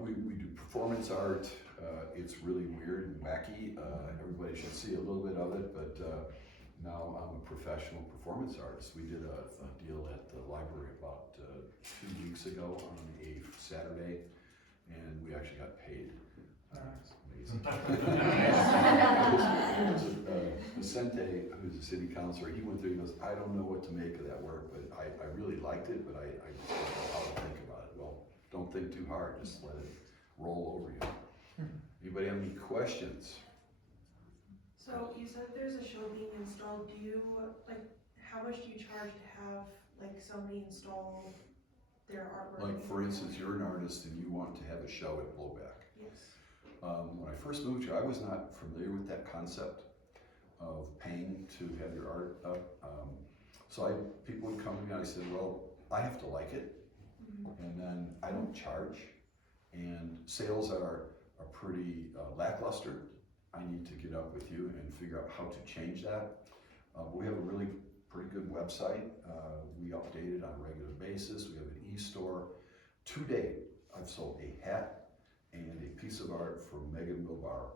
we do performance art. It's really weird and wacky. Everybody should see a little bit of it, but now I'm a professional performance artist. We did a deal at the library about 2 weeks ago on a Saturday, and we actually got paid. It's amazing. Vicente, who's a city councilor, he went through, he goes, I don't know what to make of that work, but I really liked it, but I just don't know how to think about it. Well, don't think too hard, just let it roll over you. Anybody have any questions? So you said there's a show being installed. Do you, like, how much do you charge to have, like, somebody install their artwork? Like, for instance, you're an artist and you want to have a show at Blowback. Yes. When I first moved here, I was not familiar with that concept of paying to have your art up. So people would come to me and I said, well, I have to like it, and then I don't charge, and sales are pretty lackluster. I need to get up with you and figure out how to change that. We have a really pretty good website. We update it on a regular basis. We have an e-store. To date, I've sold a hat and a piece of art from Megan Milbar.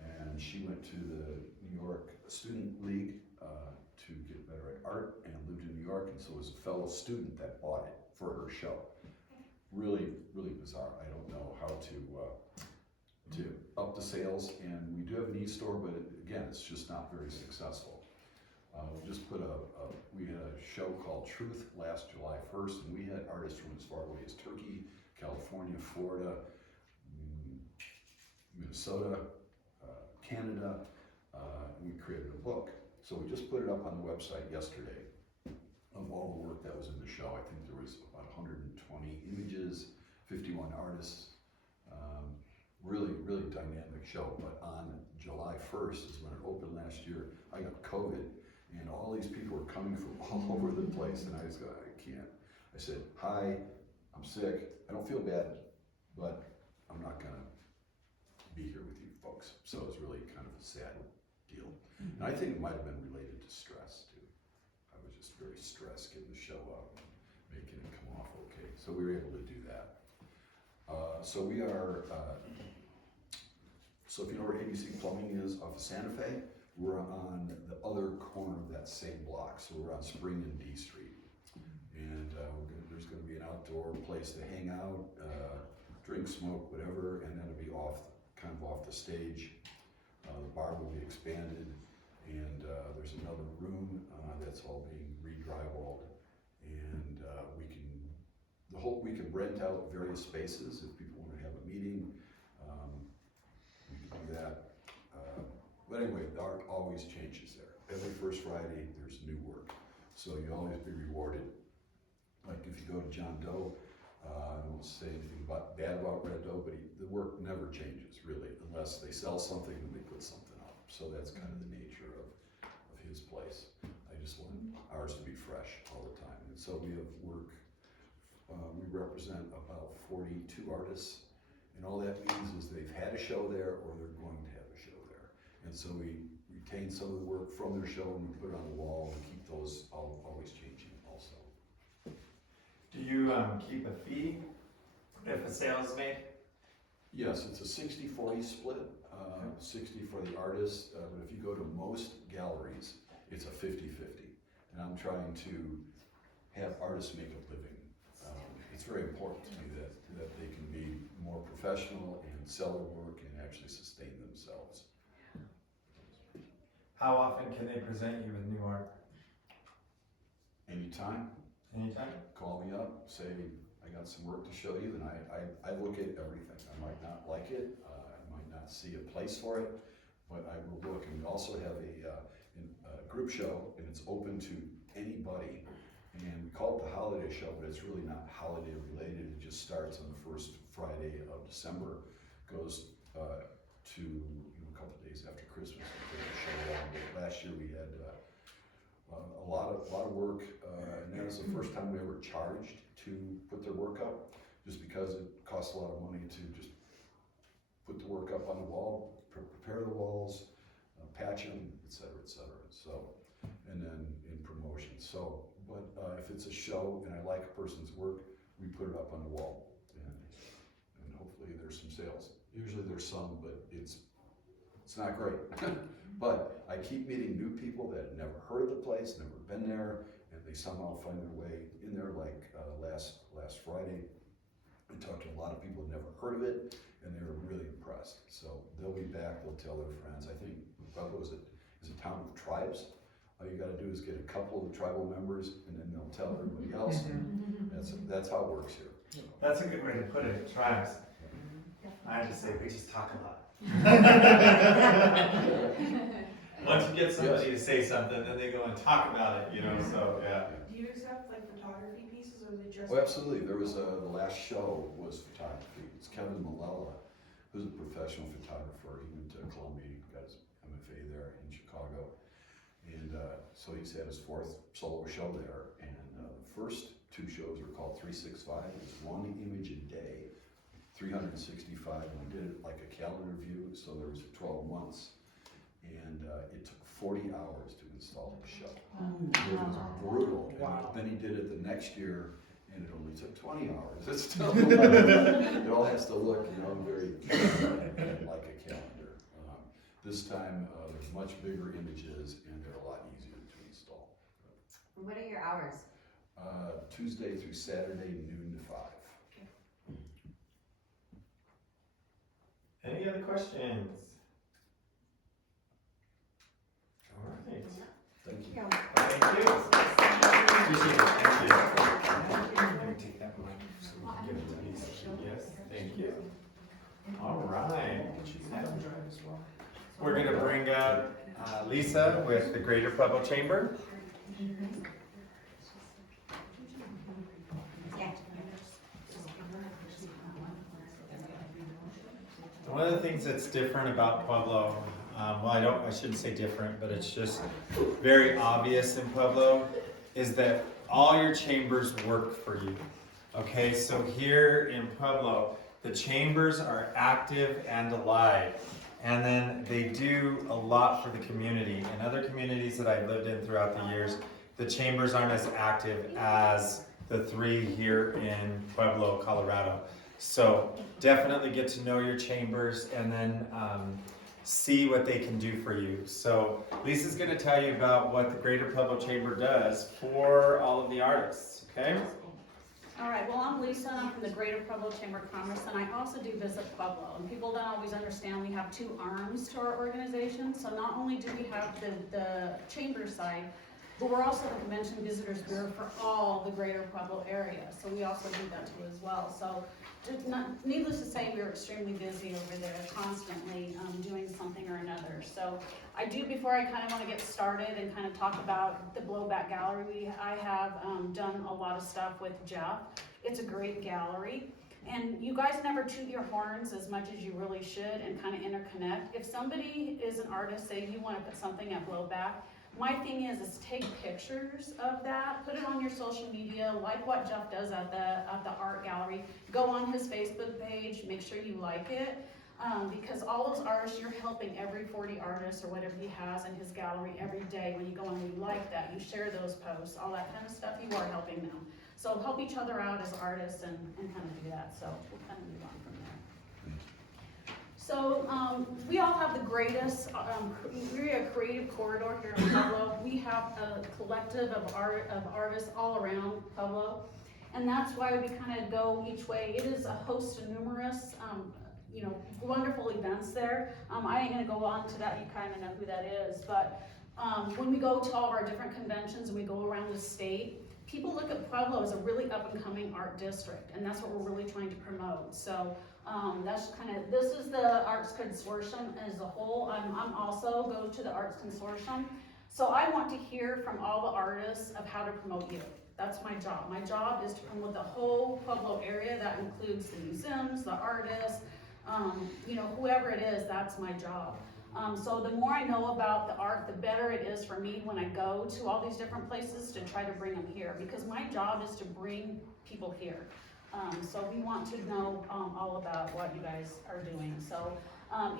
And she went to the New York Student League to get better at art and lived in New York, and so was a fellow student that bought it for her show. Really, really bizarre. I don't know how to up the sales, and we do have an e-store, but again, it's just not very successful. We just put we had a show called Truth last July 1st, and we had artists from as far away as Turkey, California, Florida, Minnesota, Canada. We created a book. So we just put it up on the website yesterday of all the work that was in the show. I think there was about 120 images, 51 artists. Really, really dynamic show. But on July 1st is when it opened last year. I got COVID, and all these people were coming from all over the place, and I was going, I can't. I said, hi, I'm sick. I don't feel bad, but I'm not gonna be here with you folks. So it was really kind of a sad deal. And I think it might have been related to stress too. I was just very stressed getting the show up, making it come off okay. So we were able to do that. So we are, so if you know where ABC Plumbing is off of Santa Fe, we're on the other corner of that same block. So we're on Spring and D Street. And there's gonna be an outdoor place to hang out, drink, smoke, whatever, and then it'll be kind of off the stage. The bar will be expanded, and there's another room that's all being re-drywalled, and we can rent out various spaces if people want to have a meeting. We can do that. But anyway, the art always changes there. Every first Friday, there's new work, so you'll always be rewarded. Like if you go to John Doe, I won't say anything bad about Red Doe, but the work never changes really, unless they sell something and they put something up. So that's kind of the nature of his place. I just want ours to be fresh all the time. And so we have work, we represent about 42 artists, and all that means is they've had a show there or they're going to have a show there. And so we retain some of the work from their show and we put it on the wall and keep those always changing also. Do you keep a fee if a sale is made? Yes, it's a 60-40 split, 60 for the artist, but if you go to most galleries, it's a 50-50. And I'm trying to have artists make a living. It's very important to me that they can be more professional and sell their work and actually sustain themselves. How often can they present you with new art? Anytime. Anytime? Call me up, say, I got some work to show you, and I look at everything. I might not like it, I might not see a place for it, but I will look. And we also have a group show, and it's open to anybody. And we call it the holiday show, but it's really not holiday related. It just starts on the first Friday of December, goes to a couple of days after Christmas. Last year we had a lot of work, and that was the first time we ever charged to put their work up, just because it costs a lot of money to just put the work up on the wall, prepare the walls, Patchen, et cetera, so, and then in promotion, so, but, if it's a show and I like a person's work, we put it up on the wall, and hopefully there's some sales. Usually there's some, but it's not great. But I keep meeting new people that have never heard of the place, never been there, and they somehow find their way in there, like, last Friday. I talked to a lot of people who never heard of it, and they were really impressed. So they'll be back, they'll tell their friends. I think Pueblo is a town of tribes. All you gotta do is get a couple of tribal members, and then they'll tell everybody else, and that's how it works here. That's a good way to put it, tribes. I just say, we just talk a lot. Once you get somebody to say something, then they go and talk about it, so, yeah. Do you accept like photography pieces or is it just? Oh, absolutely. There was, the last show was photography. It's Kevin Malella, who's a professional photographer. He went to Columbia, got his MFA there in Chicago. And so he's had his 4th solo show there. And the first 2 shows were called 365. It was 1 image a day, 365. And we did it like a calendar view, so there was 12 months. And it took 40 hours to install the show. It was brutal. Wow. And then he did it the next year, and it only took 20 hours. It's still it all has to look, very like a calendar. This time, there's much bigger images, and they're a lot easier to install. What are your hours? Tuesday through Saturday, noon to 5. Any other questions? All right. Thank you. Thank you. Appreciate it. Thank you. Let me take that mic so we can give it to Lisa. Yes, thank you. All right. We're gonna bring up Lisa with the Greater Pueblo Chamber. Yeah. One of the things that's different about Pueblo, I shouldn't say different, but it's just very obvious in Pueblo, is that all your chambers work for you. Okay, so here in Pueblo, the chambers are active and alive. And then they do a lot for the community. In other communities that I've lived in throughout the years, the chambers aren't as active as the 3 here in Pueblo, Colorado. So definitely get to know your chambers and then see what they can do for you. So Lisa's going to tell you about what the Greater Pueblo Chamber does for all of the artists, okay? All right, well, I'm Lisa, and I'm from the Greater Pueblo Chamber of Commerce, and I also do Visit Pueblo. And people don't always understand we have 2 arms to our organization. So not only do we have the chamber side, but we're also the Convention Visitors Bureau for all the Greater Pueblo area. So we also do that too as well. So needless to say, we're extremely busy over there, constantly doing something or another. So I do, before I kind of want to get started and kind of talk about the Blowback Gallery, I have done a lot of stuff with Jeff. It's a great gallery. And you guys never toot your horns as much as you really should and kind of interconnect. If somebody is an artist, say you want to put something at Blowback, my thing is take pictures of that, put it on your social media, like what Jeff does at the art gallery. Go on his Facebook page, make sure you like it, because all those artists, you're helping every 40 artists or whatever he has in his gallery every day. When you go and you like that, you share those posts, all that kind of stuff, you are helping them. So help each other out as artists and kind of do that. So we'll kind of move on from there. So we all have the greatest, we're a creative corridor here in Pueblo. We have a collective of artists all around Pueblo, and that's why we kind of go each way. It is a host of numerous, wonderful events there. I ain't gonna go on to that, you kind of know who that is, but when we go to all of our different conventions and we go around the state, people look at Pueblo as a really up-and-coming art district, and that's what we're really trying to promote. So that's kind of, this is the Arts Consortium as a whole. I'm also go to the Arts Consortium. So I want to hear from all the artists of how to promote you. That's my job. My job is to promote the whole Pueblo area. That includes the museums, the artists, whoever it is, that's my job. So the more I know about the art, the better it is for me when I go to all these different places to try to bring them here, because my job is to bring people here. So we want to know all about what you guys are doing. So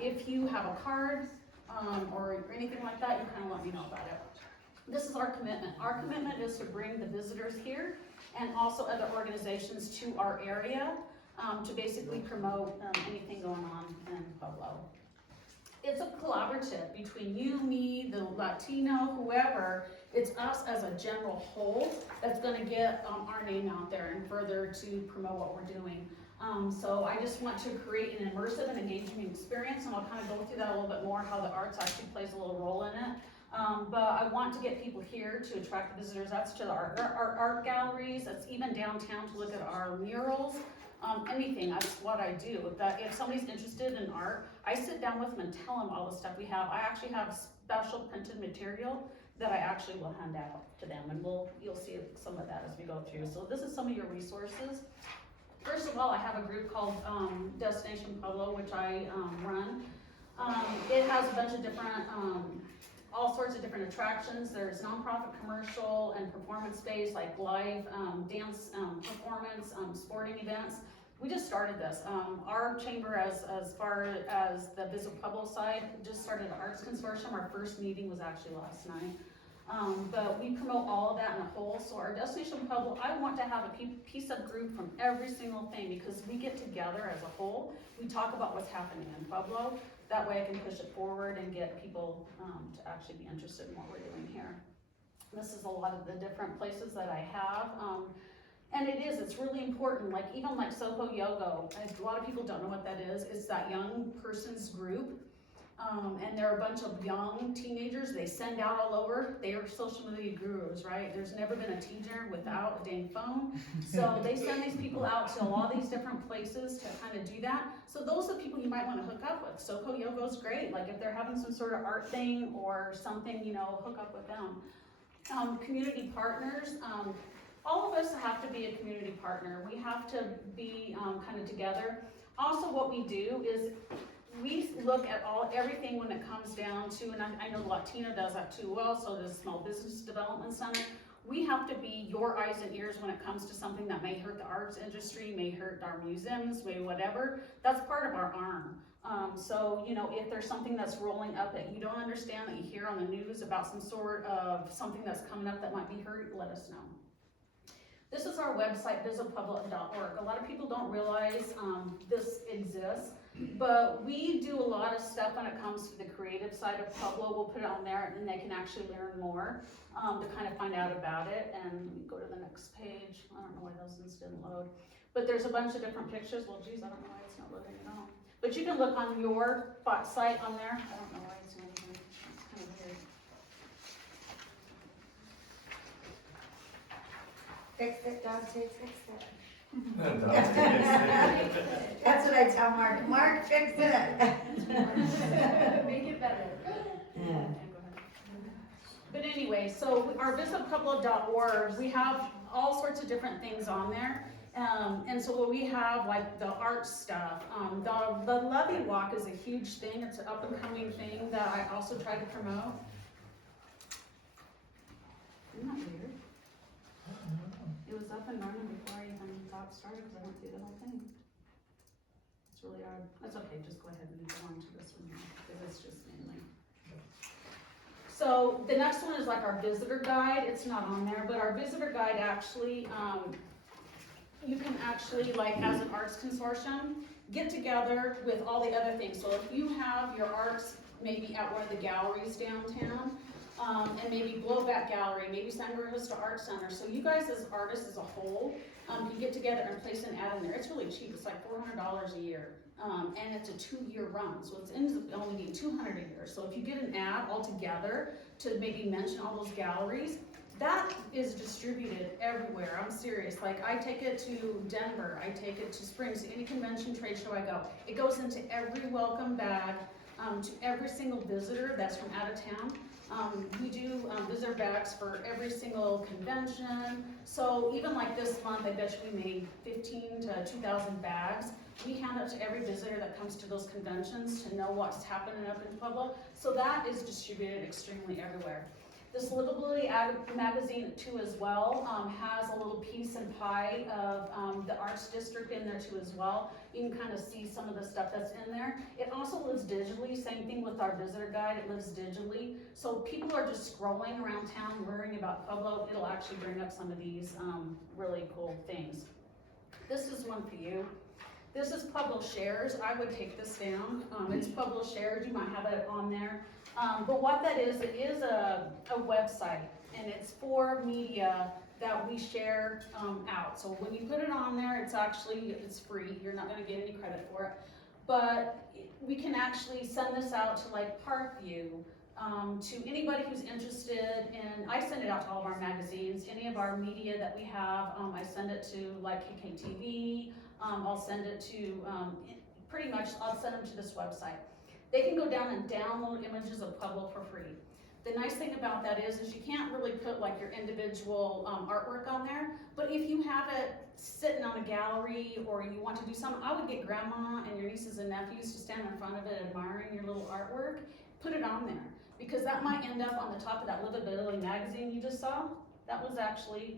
if you have a card, or anything like that, you kind of let me know about it. This is our commitment. Our commitment is to bring the visitors here and also other organizations to our area to basically promote anything going on in Pueblo. It's a collaborative between you, me, the Latino, whoever. It's us as a general whole that's gonna get our name out there and further to promote what we're doing. So I just want to create an immersive and engaging experience, and I'll kind of go through that a little bit more, how the arts actually plays a little role in it. But I want to get people here to attract visitors. That's to our art galleries. That's even downtown to look at our murals. Anything, that's what I do. If somebody's interested in art, I sit down with them and tell them all the stuff we have. I actually have special printed material that I actually will hand out to them, and you'll see some of that as we go through. So this is some of your resources. First of all, I have a group called Destination Pueblo, which I run. It has a bunch of different, all sorts of different attractions. There's nonprofit, commercial, and performance-based, like live dance performance, sporting events. We just started this. Our chamber, as far as the Visit Pueblo side, just started an arts consortium. Our first meeting was actually last night. But we promote all of that in a whole. So our Destination Pueblo, I want to have a piece of group from every single thing, because we get together as a whole. We talk about what's happening in Pueblo. That way I can push it forward and get people to actually be interested in what we're doing here. This is a lot of the different places that I have. And it's really important, like even like Soho Yogo, a lot of people don't know what that is. It's that young person's group. And they're a bunch of young teenagers. They send out all over. They are social media gurus, right? There's never been a teenager without a dang phone. So they send these people out to all these different places to kind of do that. So those are the people you might want to hook up with. Soho Yogo's great. Like if they're having some sort of art thing or something, you know, hook up with them. Community partners. All of us have to be a community partner. We have to be kind of together. Also, what we do is we look at everything when it comes down to, and I know Latina does that too well, so does Small Business Development Center. We have to be your eyes and ears when it comes to something that may hurt the arts industry, may hurt our museums, may whatever. That's part of our arm. So, you know, if there's something that's rolling up that you don't understand, that you hear on the news about some sort of something that's coming up that might be hurt, let us know. This is our website, visitpueblo.org. A lot of people don't realize this exists, but we do a lot of stuff when it comes to the creative side of Pueblo. We'll put it on there and they can actually learn more to kind of find out about it. And let me go to the next page. I don't know why those ones didn't load. But there's a bunch of different pictures. Well, geez, I don't know why it's not loading at all. But you can look on your site on there. I don't know why it's not even, it's kind of weird. Fix it, dog say fix it. That's That's what I tell Mark. Mark, fix it. Make it better. Yeah. But anyway, so our visitpueblo.org, we have all sorts of different things on there. And so what we have, like the art stuff, the Levee Walk is a huge thing. It's an up and coming thing that I also try to promote. Isn't that weird? It was up and running before I even got started because I went through the whole thing. It's really odd. That's okay, just go ahead and go on to this one because it's just mainly. So the next one is like our visitor guide. It's not on there, but our visitor guide actually, you can actually, like as an arts consortium, get together with all the other things. So if you have your arts maybe at one of the galleries downtown, and maybe Blowback Gallery, maybe San Gabriel Vista Art Center. So you guys as artists as a whole can get together and place an ad in there. It's really cheap. It's like $400 a year. And it's a 2-year run. So it ends up only being $200 a year. So if you get an ad all together to maybe mention all those galleries, that is distributed everywhere. I'm serious. Like I take it to Denver. I take it to Springs, any convention, trade show I go. It goes into every welcome bag to every single visitor that's from out of town. We do visitor bags for every single convention. So even like this month, I bet you we made 15 to 2,000 bags. We hand it to every visitor that comes to those conventions to know what's happening up in Pueblo. So that is distributed extremely everywhere. This Livability magazine too as well, has a little piece and pie of the arts district in there too as well. You can kind of see some of the stuff that's in there. It also lives digitally, same thing with our visitor guide, it lives digitally. So people are just scrolling around town worrying about Pueblo, it'll actually bring up some of these really cool things. This is one for you. This is Pueblo Shares. I would take this down. It's Pueblo Shares, you might have it on there. But what that is, it is a website, and it's for media that we share out. So when you put it on there, it's free. You're not gonna get any credit for it. But we can actually send this out to like Parkview, to anybody who's interested in, I send it out to all of our magazines, any of our media that we have, I send it to like KKTV, I'll send it to, pretty much, I'll send them to this website. They can go down and download images of Pueblo for free. The nice thing about that is you can't really put like your individual artwork on there, but if you have it sitting on a gallery or you want to do something, I would get grandma and your nieces and nephews to stand in front of it admiring your little artwork, put it on there, because that might end up on the top of that Livability magazine you just saw. That was actually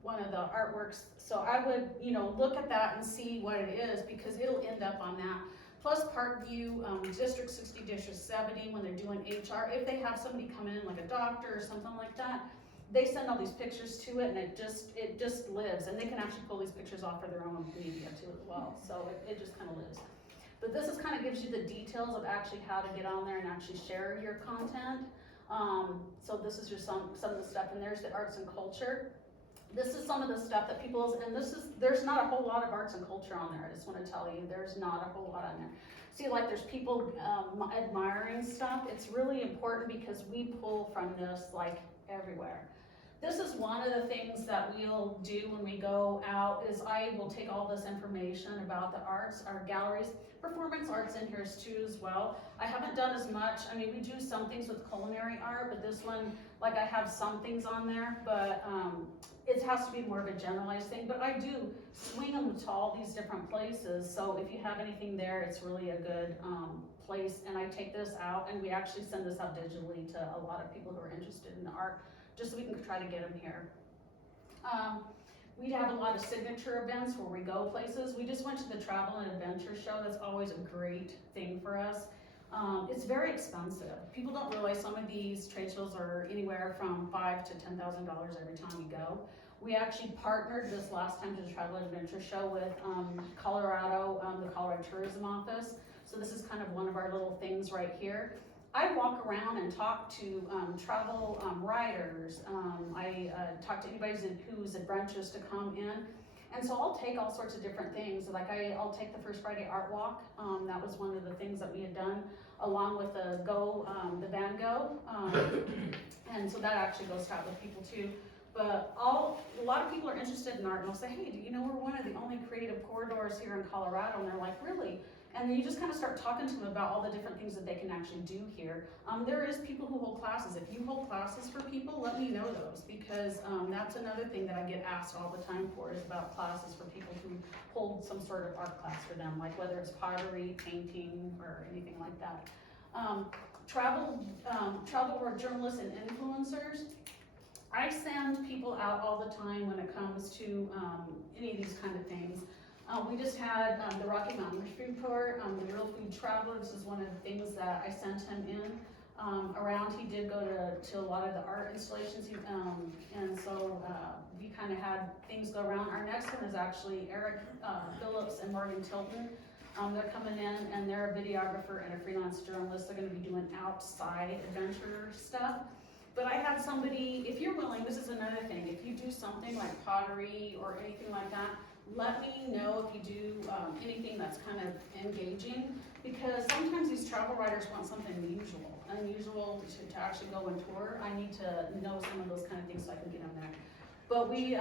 one of the artworks. So I would, look at that and see what it is, because it'll end up on that. Plus Parkview, District 60, District 70, when they're doing HR, if they have somebody come in like a doctor or something like that, they send all these pictures to it, and it just lives, and they can actually pull these pictures off for their own media too as well. So it just kind of lives. But this is kind of gives you the details of actually how to get on there and actually share your content. So this is just some of the stuff, and there's the arts and culture. This is some of the stuff that there's not a whole lot of arts and culture on there. I just want to tell you, there's not a whole lot on there. See, like there's people admiring stuff. It's really important because we pull from this like everywhere. This is one of the things that we'll do when we go out, is I will take all this information about the arts, our galleries, performance arts in here too as well. I haven't done as much. I mean, we do some things with culinary art, but this one, like I have some things on there, but it has to be more of a generalized thing. But I do swing them to all these different places. So if you have anything there, it's really a good place. And I take this out, and we actually send this out digitally to a lot of people who are interested in the art, just so we can try to get them here. We have a lot of signature events where we go places. We just went to the Travel and Adventure Show. That's always a great thing for us. It's very expensive. People don't realize some of these trade shows are anywhere from $5,000 to $10,000 every time you go. We actually partnered this last time to the Travel and Adventure Show with Colorado, the Colorado Tourism Office. So this is kind of one of our little things right here. I walk around and talk to travel writers. I talk to anybody who's adventurous to come in. And so I'll take all sorts of different things. Like I'll take the First Friday Art Walk. That was one of the things that we had done, along with the Van Gogh. And so that actually goes out with people too. But a lot of people are interested in art, and they'll say, hey, do you know we're one of the only creative corridors here in Colorado? And they're like, really? And then you just kind of start talking to them about all the different things that they can actually do here. There is people who hold classes. If you hold classes for people, let me know those, because that's another thing that I get asked all the time for, is about classes for people who hold some sort of art class for them, like whether it's pottery, painting, or anything like that. Travel journalists and influencers. I send people out all the time when it comes to any of these kind of things. We just had the Rocky Mountain Food Tour, the Real Food Traveler. This is one of the things that I sent him in. Around, he did go to a lot of the art installations, and so we kind of had things go around. Our next one is actually Eric Phillips and Morgan Tilton. They're coming in, and they're a videographer and a freelance journalist. They're going to be doing outside adventure stuff. But I had somebody, if you're willing, this is another thing, if you do something like pottery or anything like that, let me know if you do anything that's kind of engaging, because sometimes these travel writers want something unusual to actually go and tour. I need to know some of those kind of things so I can get them there. But we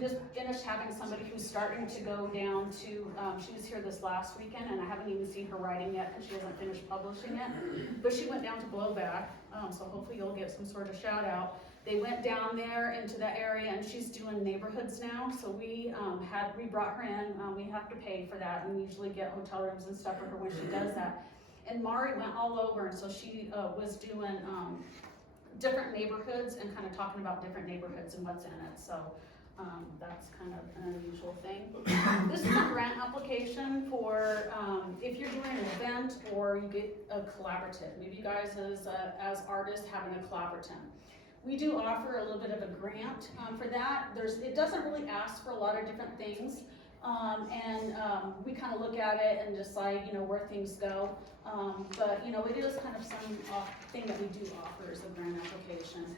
just finished having somebody who's starting to go down to, she was here this last weekend, and I haven't even seen her writing yet because she hasn't finished publishing it. But she went down to Blowback, so hopefully you'll get some sort of shout out. They went down there into that area, and she's doing neighborhoods now. So we brought her in. We have to pay for that, and we usually get hotel rooms and stuff for her when she does that. And Mari went all over, and so she was doing different neighborhoods and kind of talking about different neighborhoods and what's in it, so, that's kind of an unusual thing. This is a grant application for, if you're doing an event or you get a collaborative, maybe you guys as artists having a collaborative. We do offer a little bit of a grant, for that. It doesn't really ask for a lot of different things. We kind of look at it and decide, you know, where things go. But, you know, it is kind of some thing that we do offer as a grant application.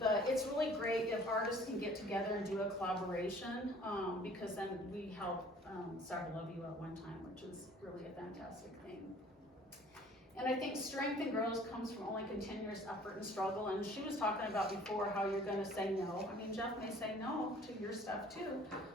But it's really great if artists can get together and do a collaboration, because then we help several of you at one time, which is really a fantastic thing. And I think strength and growth comes from only continuous effort and struggle. And she was talking about before how you're gonna say no. I mean, Jeff may say no to your stuff too,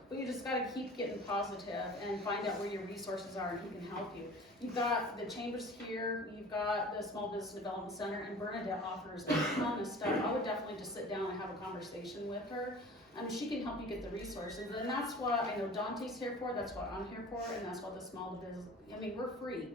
but you just gotta keep getting positive and find out where your resources are and who can help you. You've got the chambers here, you've got the Small Business Development Center, and Bernadette offers a ton of stuff. I would definitely just sit down and have a conversation with her. I mean, she can help you get the resources, and that's what I know Dante's here for, that's what I'm here for, and that's what the Small Business, I mean, we're free.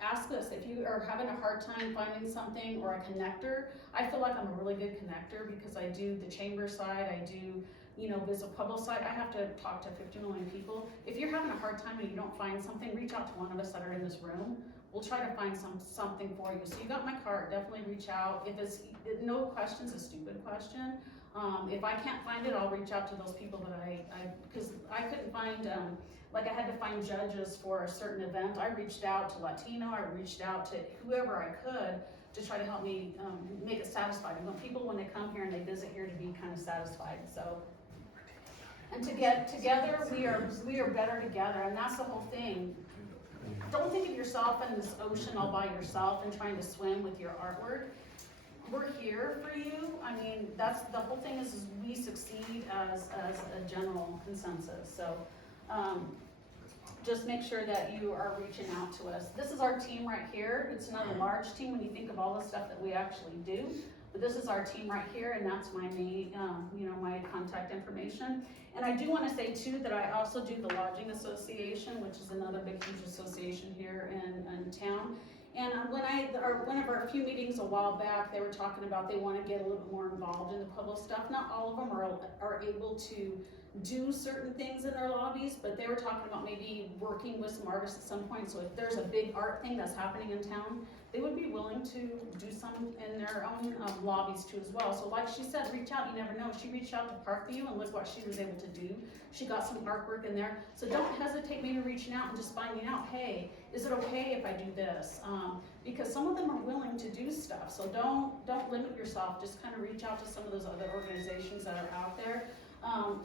Ask us if you are having a hard time finding something or a connector. I feel like I'm a really good connector because I do the chamber side, I do, you know, Visit Pueblo side. I have to talk to 50 million people. If you're having a hard time and you don't find something, reach out to one of us that are in this room. We'll try to find something for you. So you got my card, definitely reach out. If it's no question's a stupid question. If I can't find it, I'll reach out to those people that because I couldn't find, like I had to find judges for a certain event. I reached out to Latino, I reached out to whoever I could to try to help me make it satisfying. I want people when they come here and they visit here to be kind of satisfied. So, and to get together, we are better together, and that's the whole thing. Don't think of yourself in this ocean all by yourself and trying to swim with your artwork. We're here for you. I mean, that's the whole thing is we succeed as a general consensus. So just make sure that you are reaching out to us. This is our team right here. It's not a large team when you think of all the stuff that we actually do, but this is our team right here, and that's my main, my contact information. And I do want to say too that I also do the Lodging Association, which is another big, huge association here in town. And one of our few meetings a while back, they were talking about they want to get a little bit more involved in the Pueblo stuff. Not all of them are able to do certain things in their lobbies, but they were talking about maybe working with some artists at some point. So if there's a big art thing that's happening in town, they would be willing to do some in their own lobbies too as well. So like she said, reach out, you never know. She reached out to Parkview and look what she was able to do. She got some artwork in there. So don't hesitate maybe reaching out and just finding out, hey, is it okay if I do this? Because some of them are willing to do stuff. So don't limit yourself, just kind of reach out to some of those other organizations that are out there.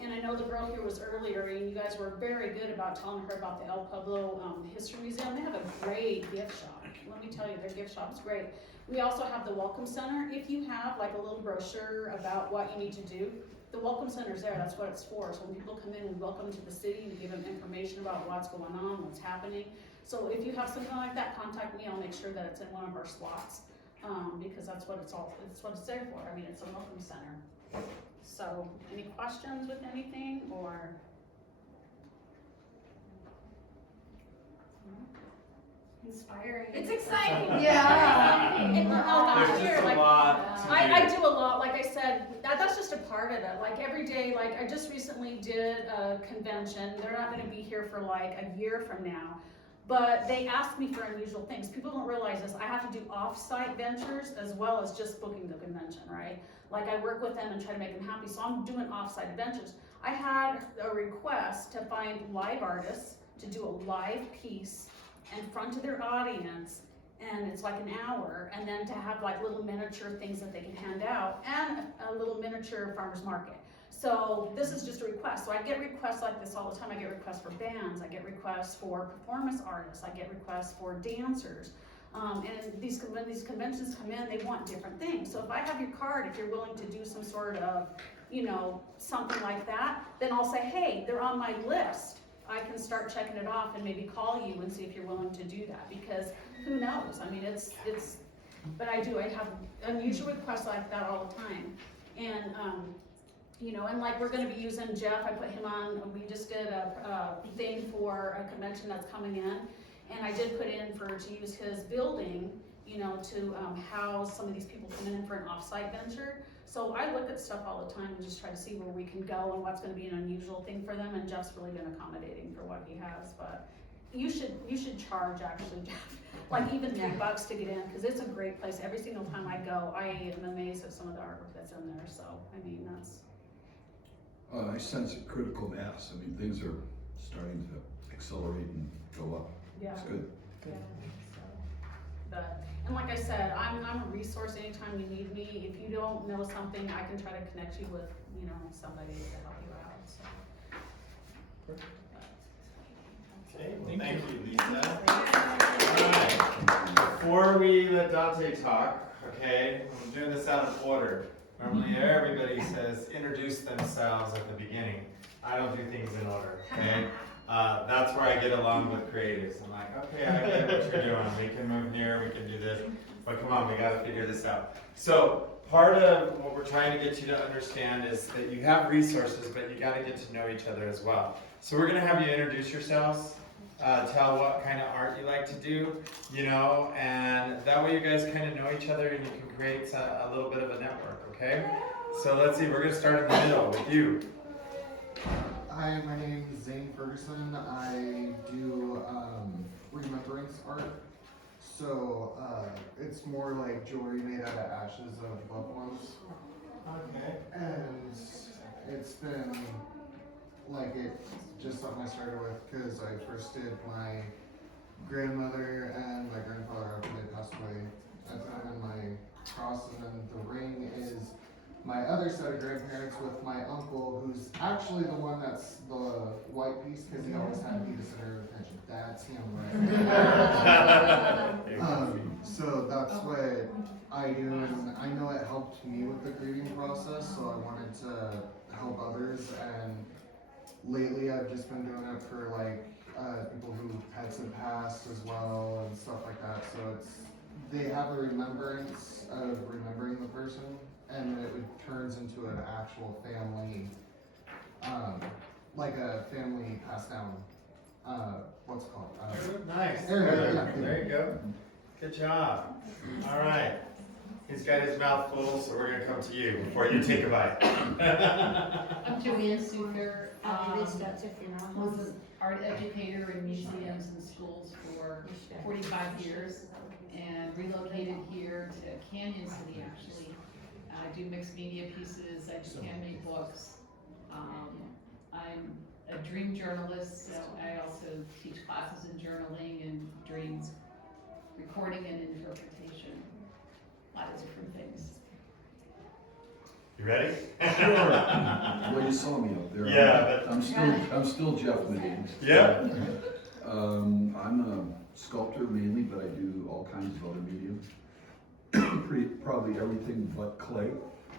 And I know the girl here was earlier, and you guys were very good about telling her about the El Pueblo History Museum. They have a great gift shop. Let me tell you, their gift shop is great. We also have the Welcome Center. If you have like a little brochure about what you need to do, the Welcome Center is there. That's what it's for. So when people come in, we welcome them to the city. We give them information about what's going on, what's happening. So if you have something like that, contact me. I'll make sure that it's in one of our slots because that's what it's there for. I mean, it's a Welcome Center. So, any questions with anything, or? Inspiring. It's exciting. Yeah. There's just a lot to do. I do a lot, like I said, that's just a part of it. Like every day, like I just recently did a convention. They're not gonna be here for like a year from now. But they ask me for unusual things. People don't realize this. I have to do off-site ventures as well as just booking the convention, right? Like I work with them and try to make them happy, so I'm doing off-site adventures. I had a request to find live artists to do a live piece in front of their audience, and it's like an hour, and then to have like little miniature things that they can hand out, and a little miniature farmer's market. So this is just a request. So I get requests like this all the time. I get requests for bands, I get requests for performance artists, I get requests for dancers. And when these conventions come in, they want different things. So if I have your card, if you're willing to do some sort of, something like that, then I'll say, hey, they're on my list. I can start checking it off and maybe call you and see if you're willing to do that, because who knows? I mean, but I have unusual requests like that all the time. And, and like we're gonna be using Jeff, I put him on, we just did a thing for a convention that's coming in. And I did put in to use his building, you know, to house some of these people coming in for an off-site venture. So I look at stuff all the time and just try to see where we can go and what's gonna be an unusual thing for them, and Jeff's really been accommodating for what he has, but you should charge actually, Jeff, like even $3 to get in, cause it's a great place. Every single time I go, I am amazed at some of the artwork that's in there, so, I mean, that's. I sense a critical mass. I mean, things are starting to accelerate and go up. Yeah. It's good. Yeah, so, but, and like I said, I'm a resource anytime you need me. If you don't know something, I can try to connect you with, you know, somebody to help you out, so. Okay, well, thank you, Lisa. Alright, before we let Dante talk, okay, I'm doing this out of order. Normally everybody says introduce themselves at the beginning. I don't do things in order, okay? That's where I get along with creatives. I'm like, okay, I get what you're doing. We can move here, we can do this, but come on, we gotta figure this out. So part of what we're trying to get you to understand is that you have resources, but you gotta get to know each other as well. So we're gonna have you introduce yourselves, tell what kind of art you like to do, you know, and that way you guys kind of know each other and you can create a little bit of a network, okay? So let's see, we're gonna start in the middle with you. Hi, my name is Zane Ferguson. I do remembrance art. So it's more like jewelry made out of ashes of loved ones. Okay. And it's been like just something I started with because I first did my grandmother and my grandfather after they passed away. I put them in my cross, and then the ring is my other set of grandparents with my uncle, who's actually the one that's the white piece because he always had to be the center of attention. That's him, right? So that's what I do, and I know it helped me with the grieving process, so I wanted to help others. And lately, I've just been doing it for like people who had some past as well and stuff like that. So they have a remembrance of remembering the person, and it turns into an actual family, like a family passed down. What's it called? Nice. Yeah. There you go. Good job. All right. He's got his mouth full, so we're gonna come to you before you take a bite. I'm Joanne Suker. Was an art educator in museums and schools for 45 years and relocated here to Canyon City, actually. I do mixed media pieces, I do handmade books. I'm a dream journalist, so I also teach classes in journaling and dream recording and interpretation. A lot of different things. You ready? Sure. Well, you saw me up there. Yeah, I'm still Jeff Medine. Yeah. I'm a sculptor mainly, but I do all kinds of other medium. Probably everything but clay.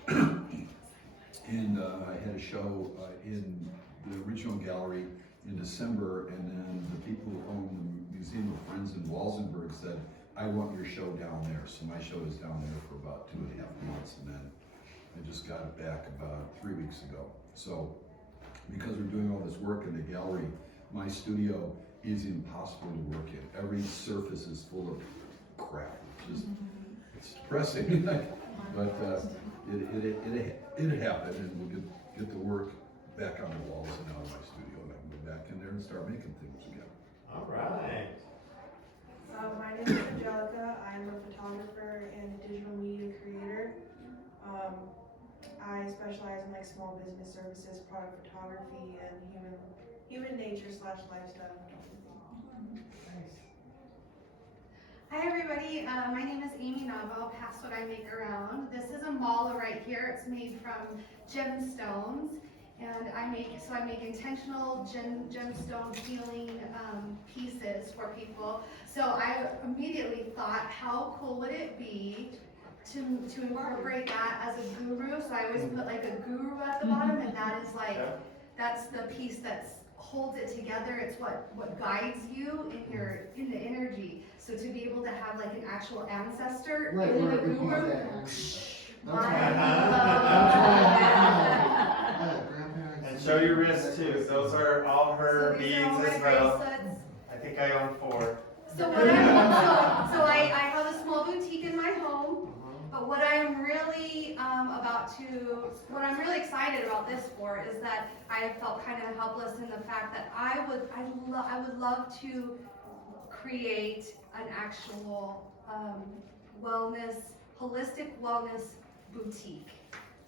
And I had a show in the original gallery in December, and then the people who own the Museum of Friends in Walsenburg said, I want your show down there. So my show is down there for about 2.5 months, and then I just got it back about 3 weeks ago. So because we're doing all this work in the gallery, my studio is impossible to work in. Every surface is full of crap. It's depressing, but it happened, and we'll get the work back on the walls and out of my studio, and I can go back in there and start making things again. All right. My name is Angelica. I'm a photographer and a digital media creator. I specialize in like small business services, product photography, and human nature / lifestyle photography. Hi everybody, my name is Amy Nava. I'll pass what I make around. This is a mala right here. It's made from gemstones, and I make intentional gemstone healing pieces for people. So I immediately thought, how cool would it be to incorporate that as a guru? So I always put like a guru at the bottom, and that is like, that's the piece that holds it together. It's what guides you in the energy. So to be able to have like an actual ancestor in the guru. And show your wrists too. Those are all her beads as well. Bracelets. I think I own 4. So what I have a small boutique. what I'm really excited about this for is that I felt kind of helpless in the fact that I would love to create an actual holistic wellness boutique.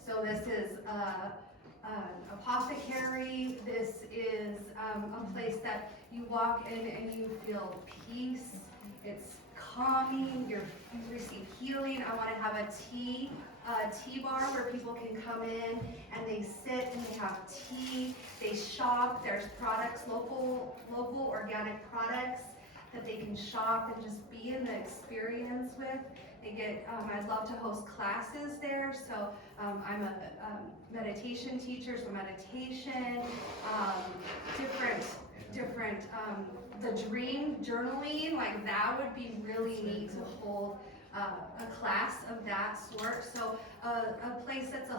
So this is an apothecary. This is a place that you walk in and you feel peace. It's calming. You receive healing. I want to have a tea bar where people can come in and they sit and they have tea. They shop. There's products, local organic products that they can shop and just be in the experience with. They get, I'd love to host classes there. So I'm a meditation teacher, so meditation, different, the dream journaling, like that would be really neat to hold a class of that sort. So a place that's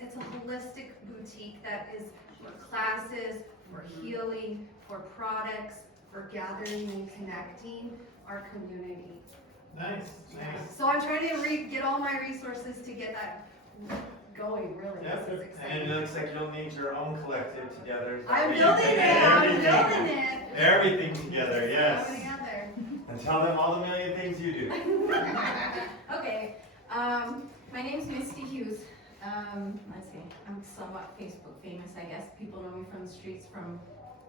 it's a holistic boutique that is for classes, for healing, for products, for gathering and connecting our community. Nice, nice. So I'm trying to get all my resources to get that going, really. Yep, This is and exciting. it looks like you'll need your own collective together. I'm building it. Everything together, yes. Coming together. And tell them all the million things you do. Okay, my name's Misty Hughes. Let's see, I'm somewhat Facebook famous, I guess. People know me from the streets, from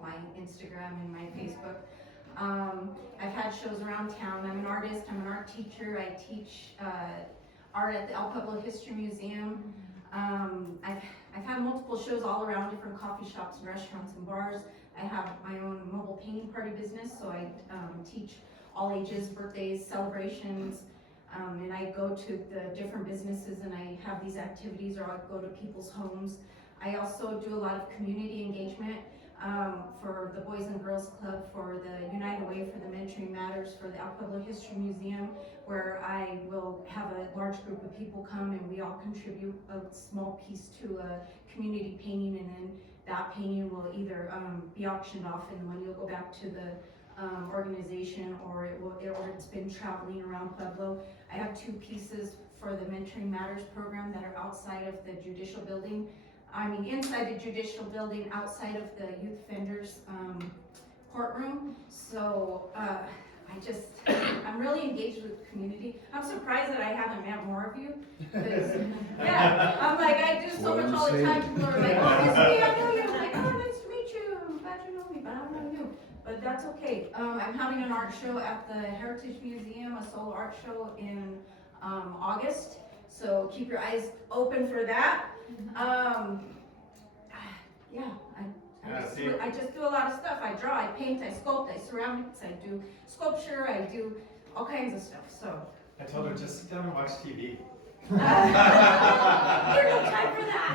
my Instagram and my Facebook. I've had shows around town. I'm an artist, I'm an art teacher. I teach art at the El Pueblo History Museum. I've had multiple shows all around different coffee shops and restaurants and bars. I have my own mobile painting party business, so I teach all ages, birthdays, celebrations, and I go to the different businesses and I have these activities, or I go to people's homes. I also do a lot of community engagement for the Boys and Girls Club, for the United Way for the Mentoring Matters, for the El Pueblo History Museum, where I will have a large group of people come and we all contribute a small piece to a community painting, and then that painting will either be auctioned off and the money will go back to the organization, or it's been traveling around Pueblo. I have 2 pieces for the Mentoring Matters program that are outside of the judicial building. I mean, inside the judicial building, outside of the youth offenders courtroom. So I'm really engaged with the community. I'm surprised that I haven't met more of you. Yeah, I'm like, I do so much all the time. People are like, oh, Misty, I know you. I'm like, oh, nice to meet you. I'm glad you know me, but I don't know you. But that's okay. I'm having an art show at the Heritage Museum, a solo art show in August. So keep your eyes open for that. I just do a lot of stuff. I draw, I paint, I sculpt, I ceramics, I do sculpture, I do all kinds of stuff. So I told her, just sit down and watch TV. there's no time for that.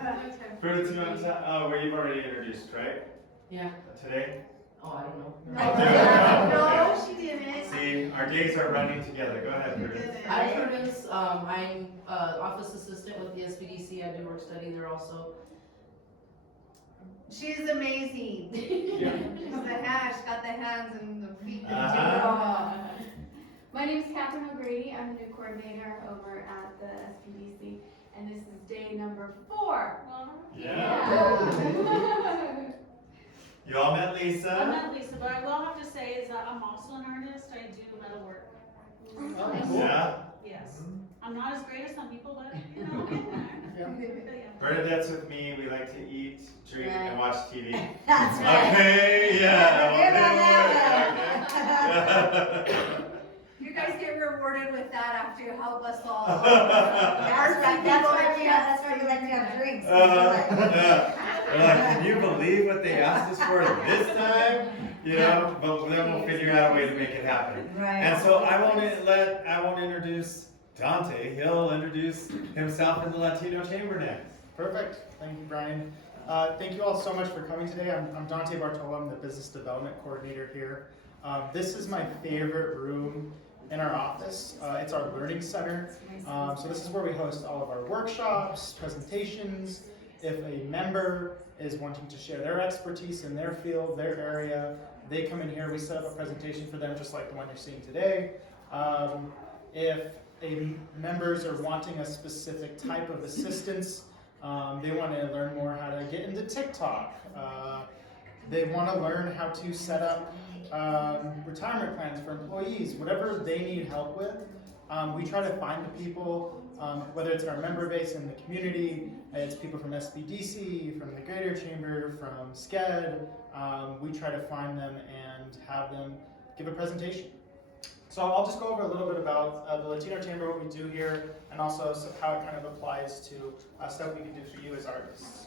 Right? Bruce, you want to well, you've already introduced, right? Yeah. Today? Oh, I don't know. No, she didn't. See, our days are running together. Go ahead, Bruce. Hi, Prudence. I'm office assistant with the SBDC. I do work study there also. She's amazing. Yeah. She's got the hands and the feet. My name is Catherine O'Grady. I'm the new coordinator over at the SPDC, and this is day number 4. Yeah. You all met Lisa? I met Lisa, but I will have to say is that I'm also an artist. I do metal work. Yeah? Yes. I'm not as great as some people, but you know, I'm there. Bernadette's with me. We like to eat, drink, and watch TV. That's right. Okay, yeah. You guys get rewarded with that after you help us all. That's why we like to have drinks. Can you believe what they asked us for this time? You know, but then we'll figure out a way to make it happen. Right. And so I won't introduce Dante. He'll introduce himself in the Latino Chamber next. Perfect. Thank you, Brian. Thank you all so much for coming today. I'm Dante Bartola. I'm the Business Development Coordinator here. This is my favorite room in our office. It's our Learning Center. So this is where we host all of our workshops, presentations. If a member is wanting to share their expertise in their field, their area, they come in here, we set up a presentation for them just like the one you're seeing today. If members are wanting a specific type of assistance. They want to learn more how to get into TikTok. They want to learn how to set up retirement plans for employees. Whatever they need help with, we try to find the people, whether it's in our member base in the community, it's people from SBDC, from the Greater Chamber, from SCED. We try to find them and have them give a presentation. So I'll just go over a little bit about the Latino Chamber, what we do here, and also how it kind of applies to stuff we can do for you as artists.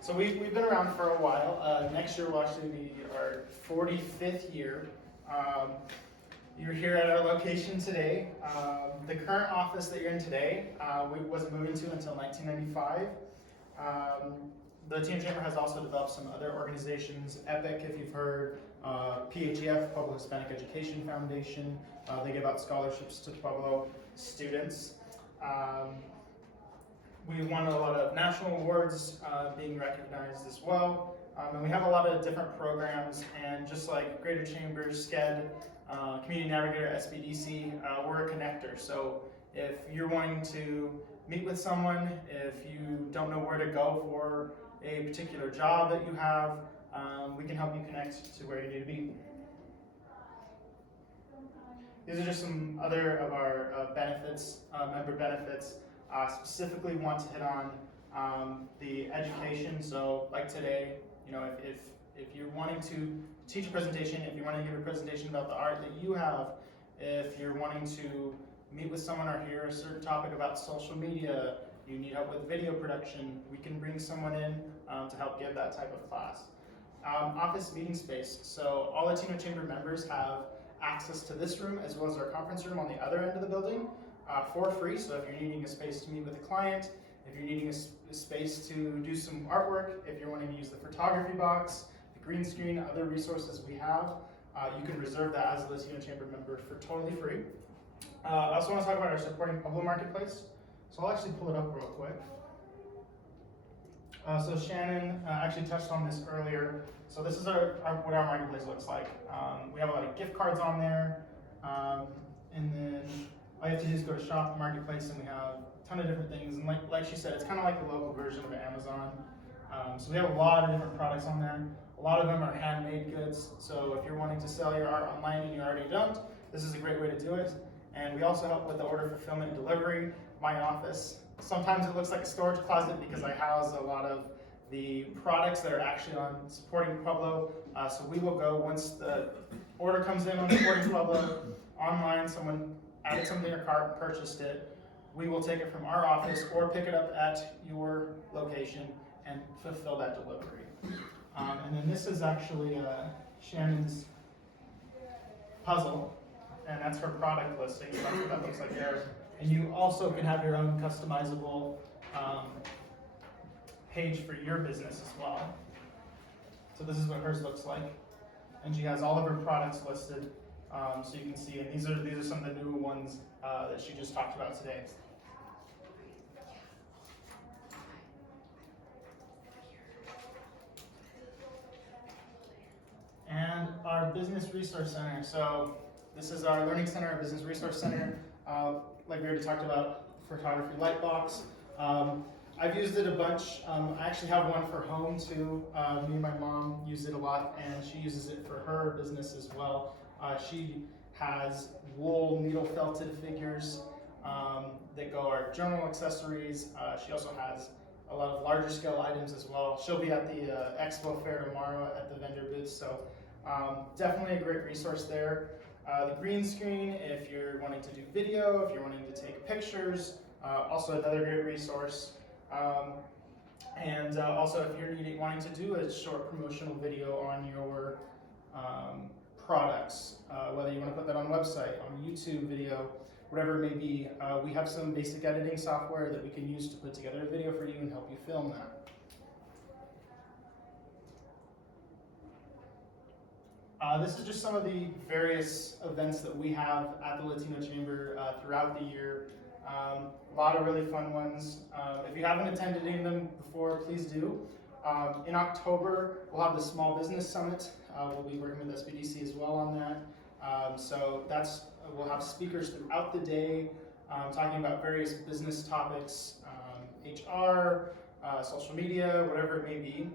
So we've been around for a while. Next year will actually be our 45th year. You're here at our location today. The current office that you're in today, we wasn't moving to until 1995. The Latino Chamber has also developed some other organizations, EPIC if you've heard, PHEF, Pueblo Hispanic Education Foundation. They give out scholarships to Pueblo students. We won a lot of national awards being recognized as well. And we have a lot of different programs, and just like Greater Chambers, SCED, Community Navigator, SBDC, we're a connector. So if you're wanting to meet with someone, if you don't know where to go for a particular job that you have, we can help you connect to where you need to be. These are just some other of our benefits, member benefits. Specifically want to hit on the education. So like today, you know, if you're wanting to teach a presentation, if you want to give a presentation about the art that you have, if you're wanting to meet with someone or hear a certain topic about social media, you need help with video production, we can bring someone in to help give that type of class. Office meeting space. So all Latino Chamber members have access to this room as well as our conference room on the other end of the building for free. So if you're needing a space to meet with a client, if you're needing a space to do some artwork, if you're wanting to use the photography box, the green screen, other resources we have, you can reserve that as a Latino Chamber member for totally free. I also want to talk about our Supporting Pueblo Marketplace. So I'll actually pull it up real quick. So Shannon actually touched on this earlier. So this is what our marketplace looks like. We have a lot of gift cards on there. And then all you have to do is go to Shop Marketplace, and we have a ton of different things. And like she said, it's kind of like the local version of Amazon. So we have a lot of different products on there. A lot of them are handmade goods. So if you're wanting to sell your art online and you already don't, this is a great way to do it. And we also help with the order fulfillment and delivery. My office, sometimes it looks like a storage closet because I house a lot of the products that are actually on Supporting Pueblo. So we will go, once the order comes in on Supporting Pueblo, online, someone added something in your cart, purchased it, we will take it from our office or pick it up at your location and fulfill that delivery. And then this is actually Shannon's puzzle, and that's her product listing. So that's what that looks like there. And you also can have your own customizable page for your business as well. So this is what hers looks like. And she has all of her products listed, so you can see. And these are some of the newer ones that she just talked about today. And our Business Resource Center. So this is our Learning Center, our Business Resource Center. Like we already talked about, photography light box. I've used it a bunch. I actually have one for home too. Me and my mom use it a lot, and she uses it for her business as well. She has wool needle felted figures that go our journal accessories. She also has a lot of larger scale items as well. She'll be at the Expo Fair tomorrow at the vendor booth, so definitely a great resource there. The green screen, if you're wanting to do video, if you're wanting to take pictures, also another great resource. And also if you're wanting to do a short promotional video on your products, whether you want to put that on a website, on YouTube video, whatever it may be, we have some basic editing software that we can use to put together a video for you and help you film that. This is just some of the various events that we have at the Latino Chamber throughout the year. A lot of really fun ones. If you haven't attended any of them before, please do. In October, we'll have the Small Business Summit. We'll be working with SBDC as well on that. So we'll have speakers throughout the day talking about various business topics, HR, social media, whatever it may be.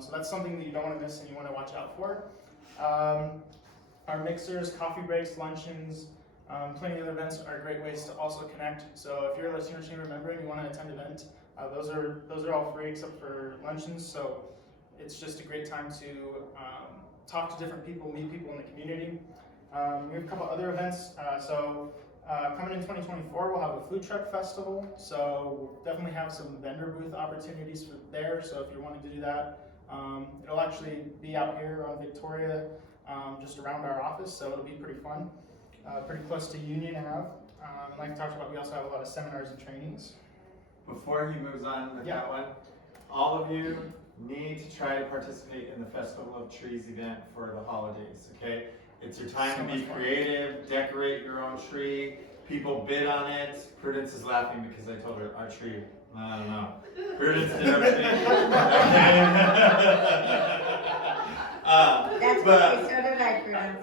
So that's something that you don't want to miss and you want to watch out for. Our mixers, coffee breaks, luncheons, plenty of other events are great ways to also connect. So if you're a Latino Chamber member and you want to attend an event, those are all free except for luncheons. So it's just a great time to talk to different people, meet people in the community. We have a couple other events. Coming in 2024, we'll have a food truck festival. So we'll definitely have some vendor booth opportunities there. So if you're wanting to do that, it'll actually be out here on Victoria, just around our office. So it'll be pretty fun, pretty close to Union Ave. And like I talked about, we also have a lot of seminars and trainings. Before he moves on with that one, all of you need to try to participate in the Festival of Trees event for the holidays, okay? It's your time to be creative, decorate your own tree. People bid on it. Prudence is laughing because I told her our tree. I don't know. Prudence did our tree. That's okay, so did I, Prudence.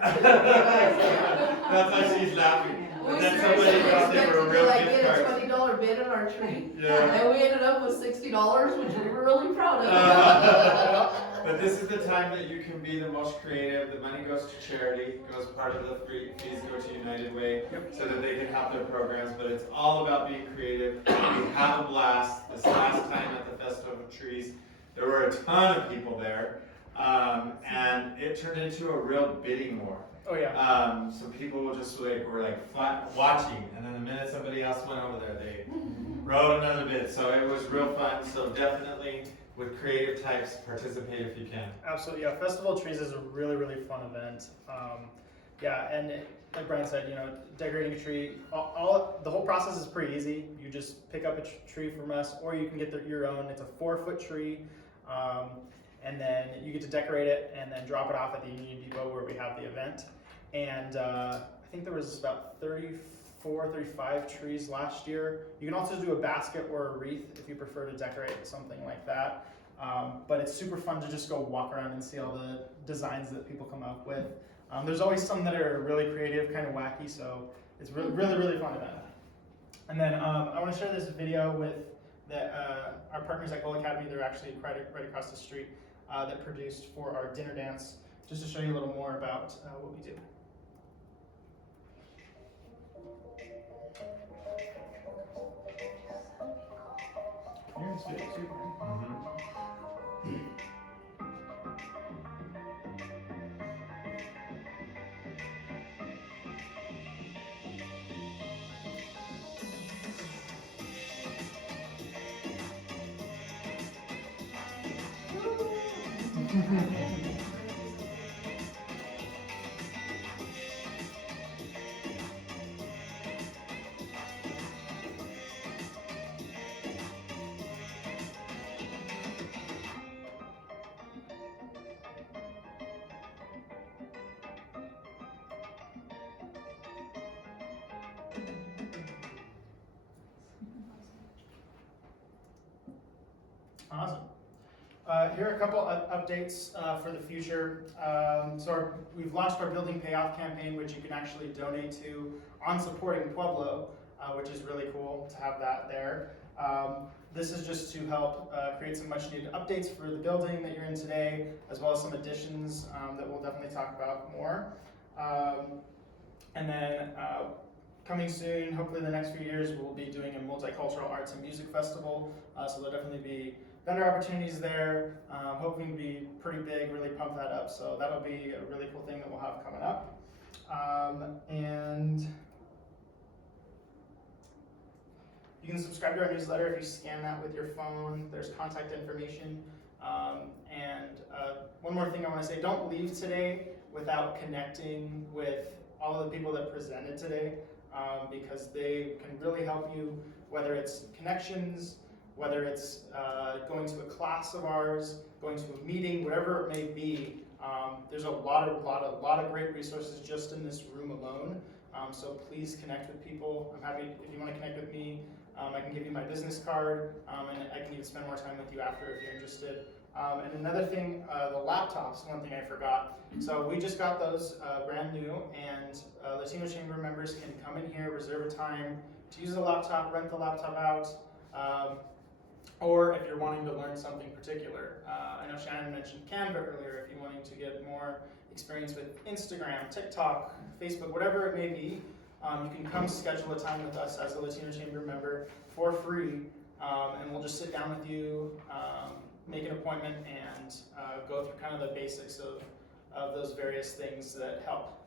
That's why she's laughing. But then We somebody seriously else gave her a expected to real like gift get a card. $20 bid on our tree. Yeah. And we ended up with $60, which we were really proud of. But this is the time that you can be the most creative. The money goes to charity, goes part of the fees go to United Way, so that they can have their programs. But it's all about being creative. We have a blast. This last time at the Festival of Trees, there were a ton of people there, and it turned into a real bidding war. Oh yeah. So people were flat watching, and then the minute somebody else went over there, they wrote another bid. So it was real fun. So definitely, with creative types, participate if you can. Absolutely, yeah. Festival of Trees is a really, really fun event. And like Brian said, decorating a tree, the whole process is pretty easy. You just pick up a tree from us, or you can get your own. It's a 4-foot tree, and then you get to decorate it and then drop it off at the Union Depot where we have the event. And I think there was about 34, 35 trees last year. You can also do a basket or a wreath if you prefer to decorate something like that. But it's super fun to just go walk around and see all the designs that people come up with. There's always some that are really creative, kind of wacky, so it's really, really, really fun event. And then I want to share this video with our partners at Goal Academy. They're actually right across the street that produced for our dinner dance, just to show you a little more about what we do. Can you hear this video too, Brian? Awesome. Here are a couple updates for the future. We've launched our Building Payoff campaign, which you can actually donate to on supporting Pueblo, which is really cool to have that there. This is just to help create some much needed updates for the building that you're in today, as well as some additions that we'll definitely talk about more. And then coming soon, hopefully in the next few years, we'll be doing a multicultural arts and music festival. So there'll definitely be vendor opportunities there. Hoping to be pretty big, really pump that up. So that'll be a really cool thing that we'll have coming up. And you can subscribe to our newsletter if you scan that with your phone. There's contact information. One more thing I want to say, don't leave today without connecting with all of the people that presented today, because they can really help you, whether it's connections, whether it's going to a class of ours, going to a meeting, whatever it may be. There's a lot of great resources just in this room alone. So please connect with people. I'm happy if you want to connect with me. I can give you my business card, and I can even spend more time with you after if you're interested. And another thing, the laptops, one thing I forgot. So we just got those brand new, and Latino Chamber members can come in here, reserve a time to use the laptop, rent the laptop out, or if you're wanting to learn something particular. I know Shannon mentioned Canva earlier. If you're wanting to get more experience with Instagram, TikTok, Facebook, whatever it may be, you can come schedule a time with us as a Latino Chamber member for free, and we'll just sit down with you, make an appointment, and go through kind of the basics of those various things that help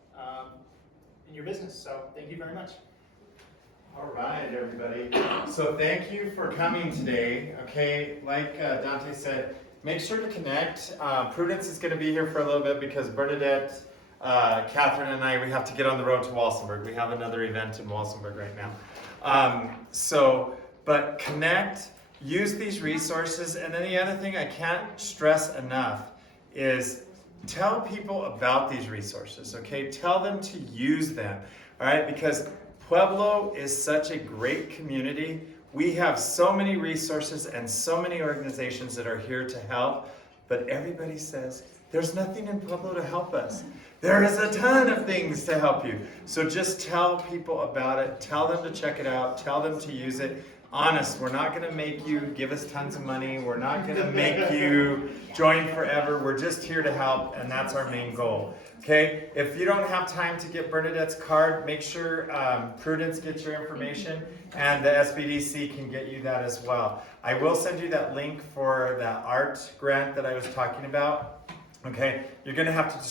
in your business. So thank you very much. All right, everybody. So thank you for coming today. Okay, like Dante said, make sure to connect. Prudence is going to be here for a little bit because Bernadette, Catherine, and I, we have to get on the road to Walsenburg. We have another event in Walsenburg right now. But connect, use these resources, and then the other thing I can't stress enough is tell people about these resources, okay? Tell them to use them, all right? Because Pueblo is such a great community. We have so many resources and so many organizations that are here to help, but everybody says, there's nothing in Pueblo to help us. There is a ton of things to help you. So just tell people about it. Tell them to check it out. Tell them to use it. Honest, we're not going to make you give us tons of money. We're not going to make you join forever. We're just here to help, and that's our main goal. Okay? If you don't have time to get Bernadette's card, make sure Prudence gets your information, and the SBDC can get you that as well. I will send you that link for that art grant that I was talking about. Okay? You're going to have to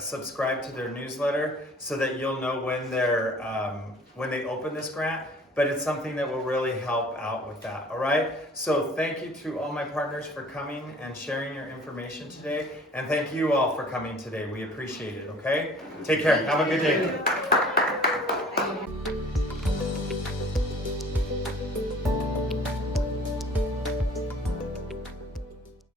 subscribe to their newsletter so that you'll know when they open this grant. But it's something that will really help out with that, all right? So thank you to all my partners for coming and sharing your information today. And thank you all for coming today. We appreciate it, okay? Take care. Have a good day.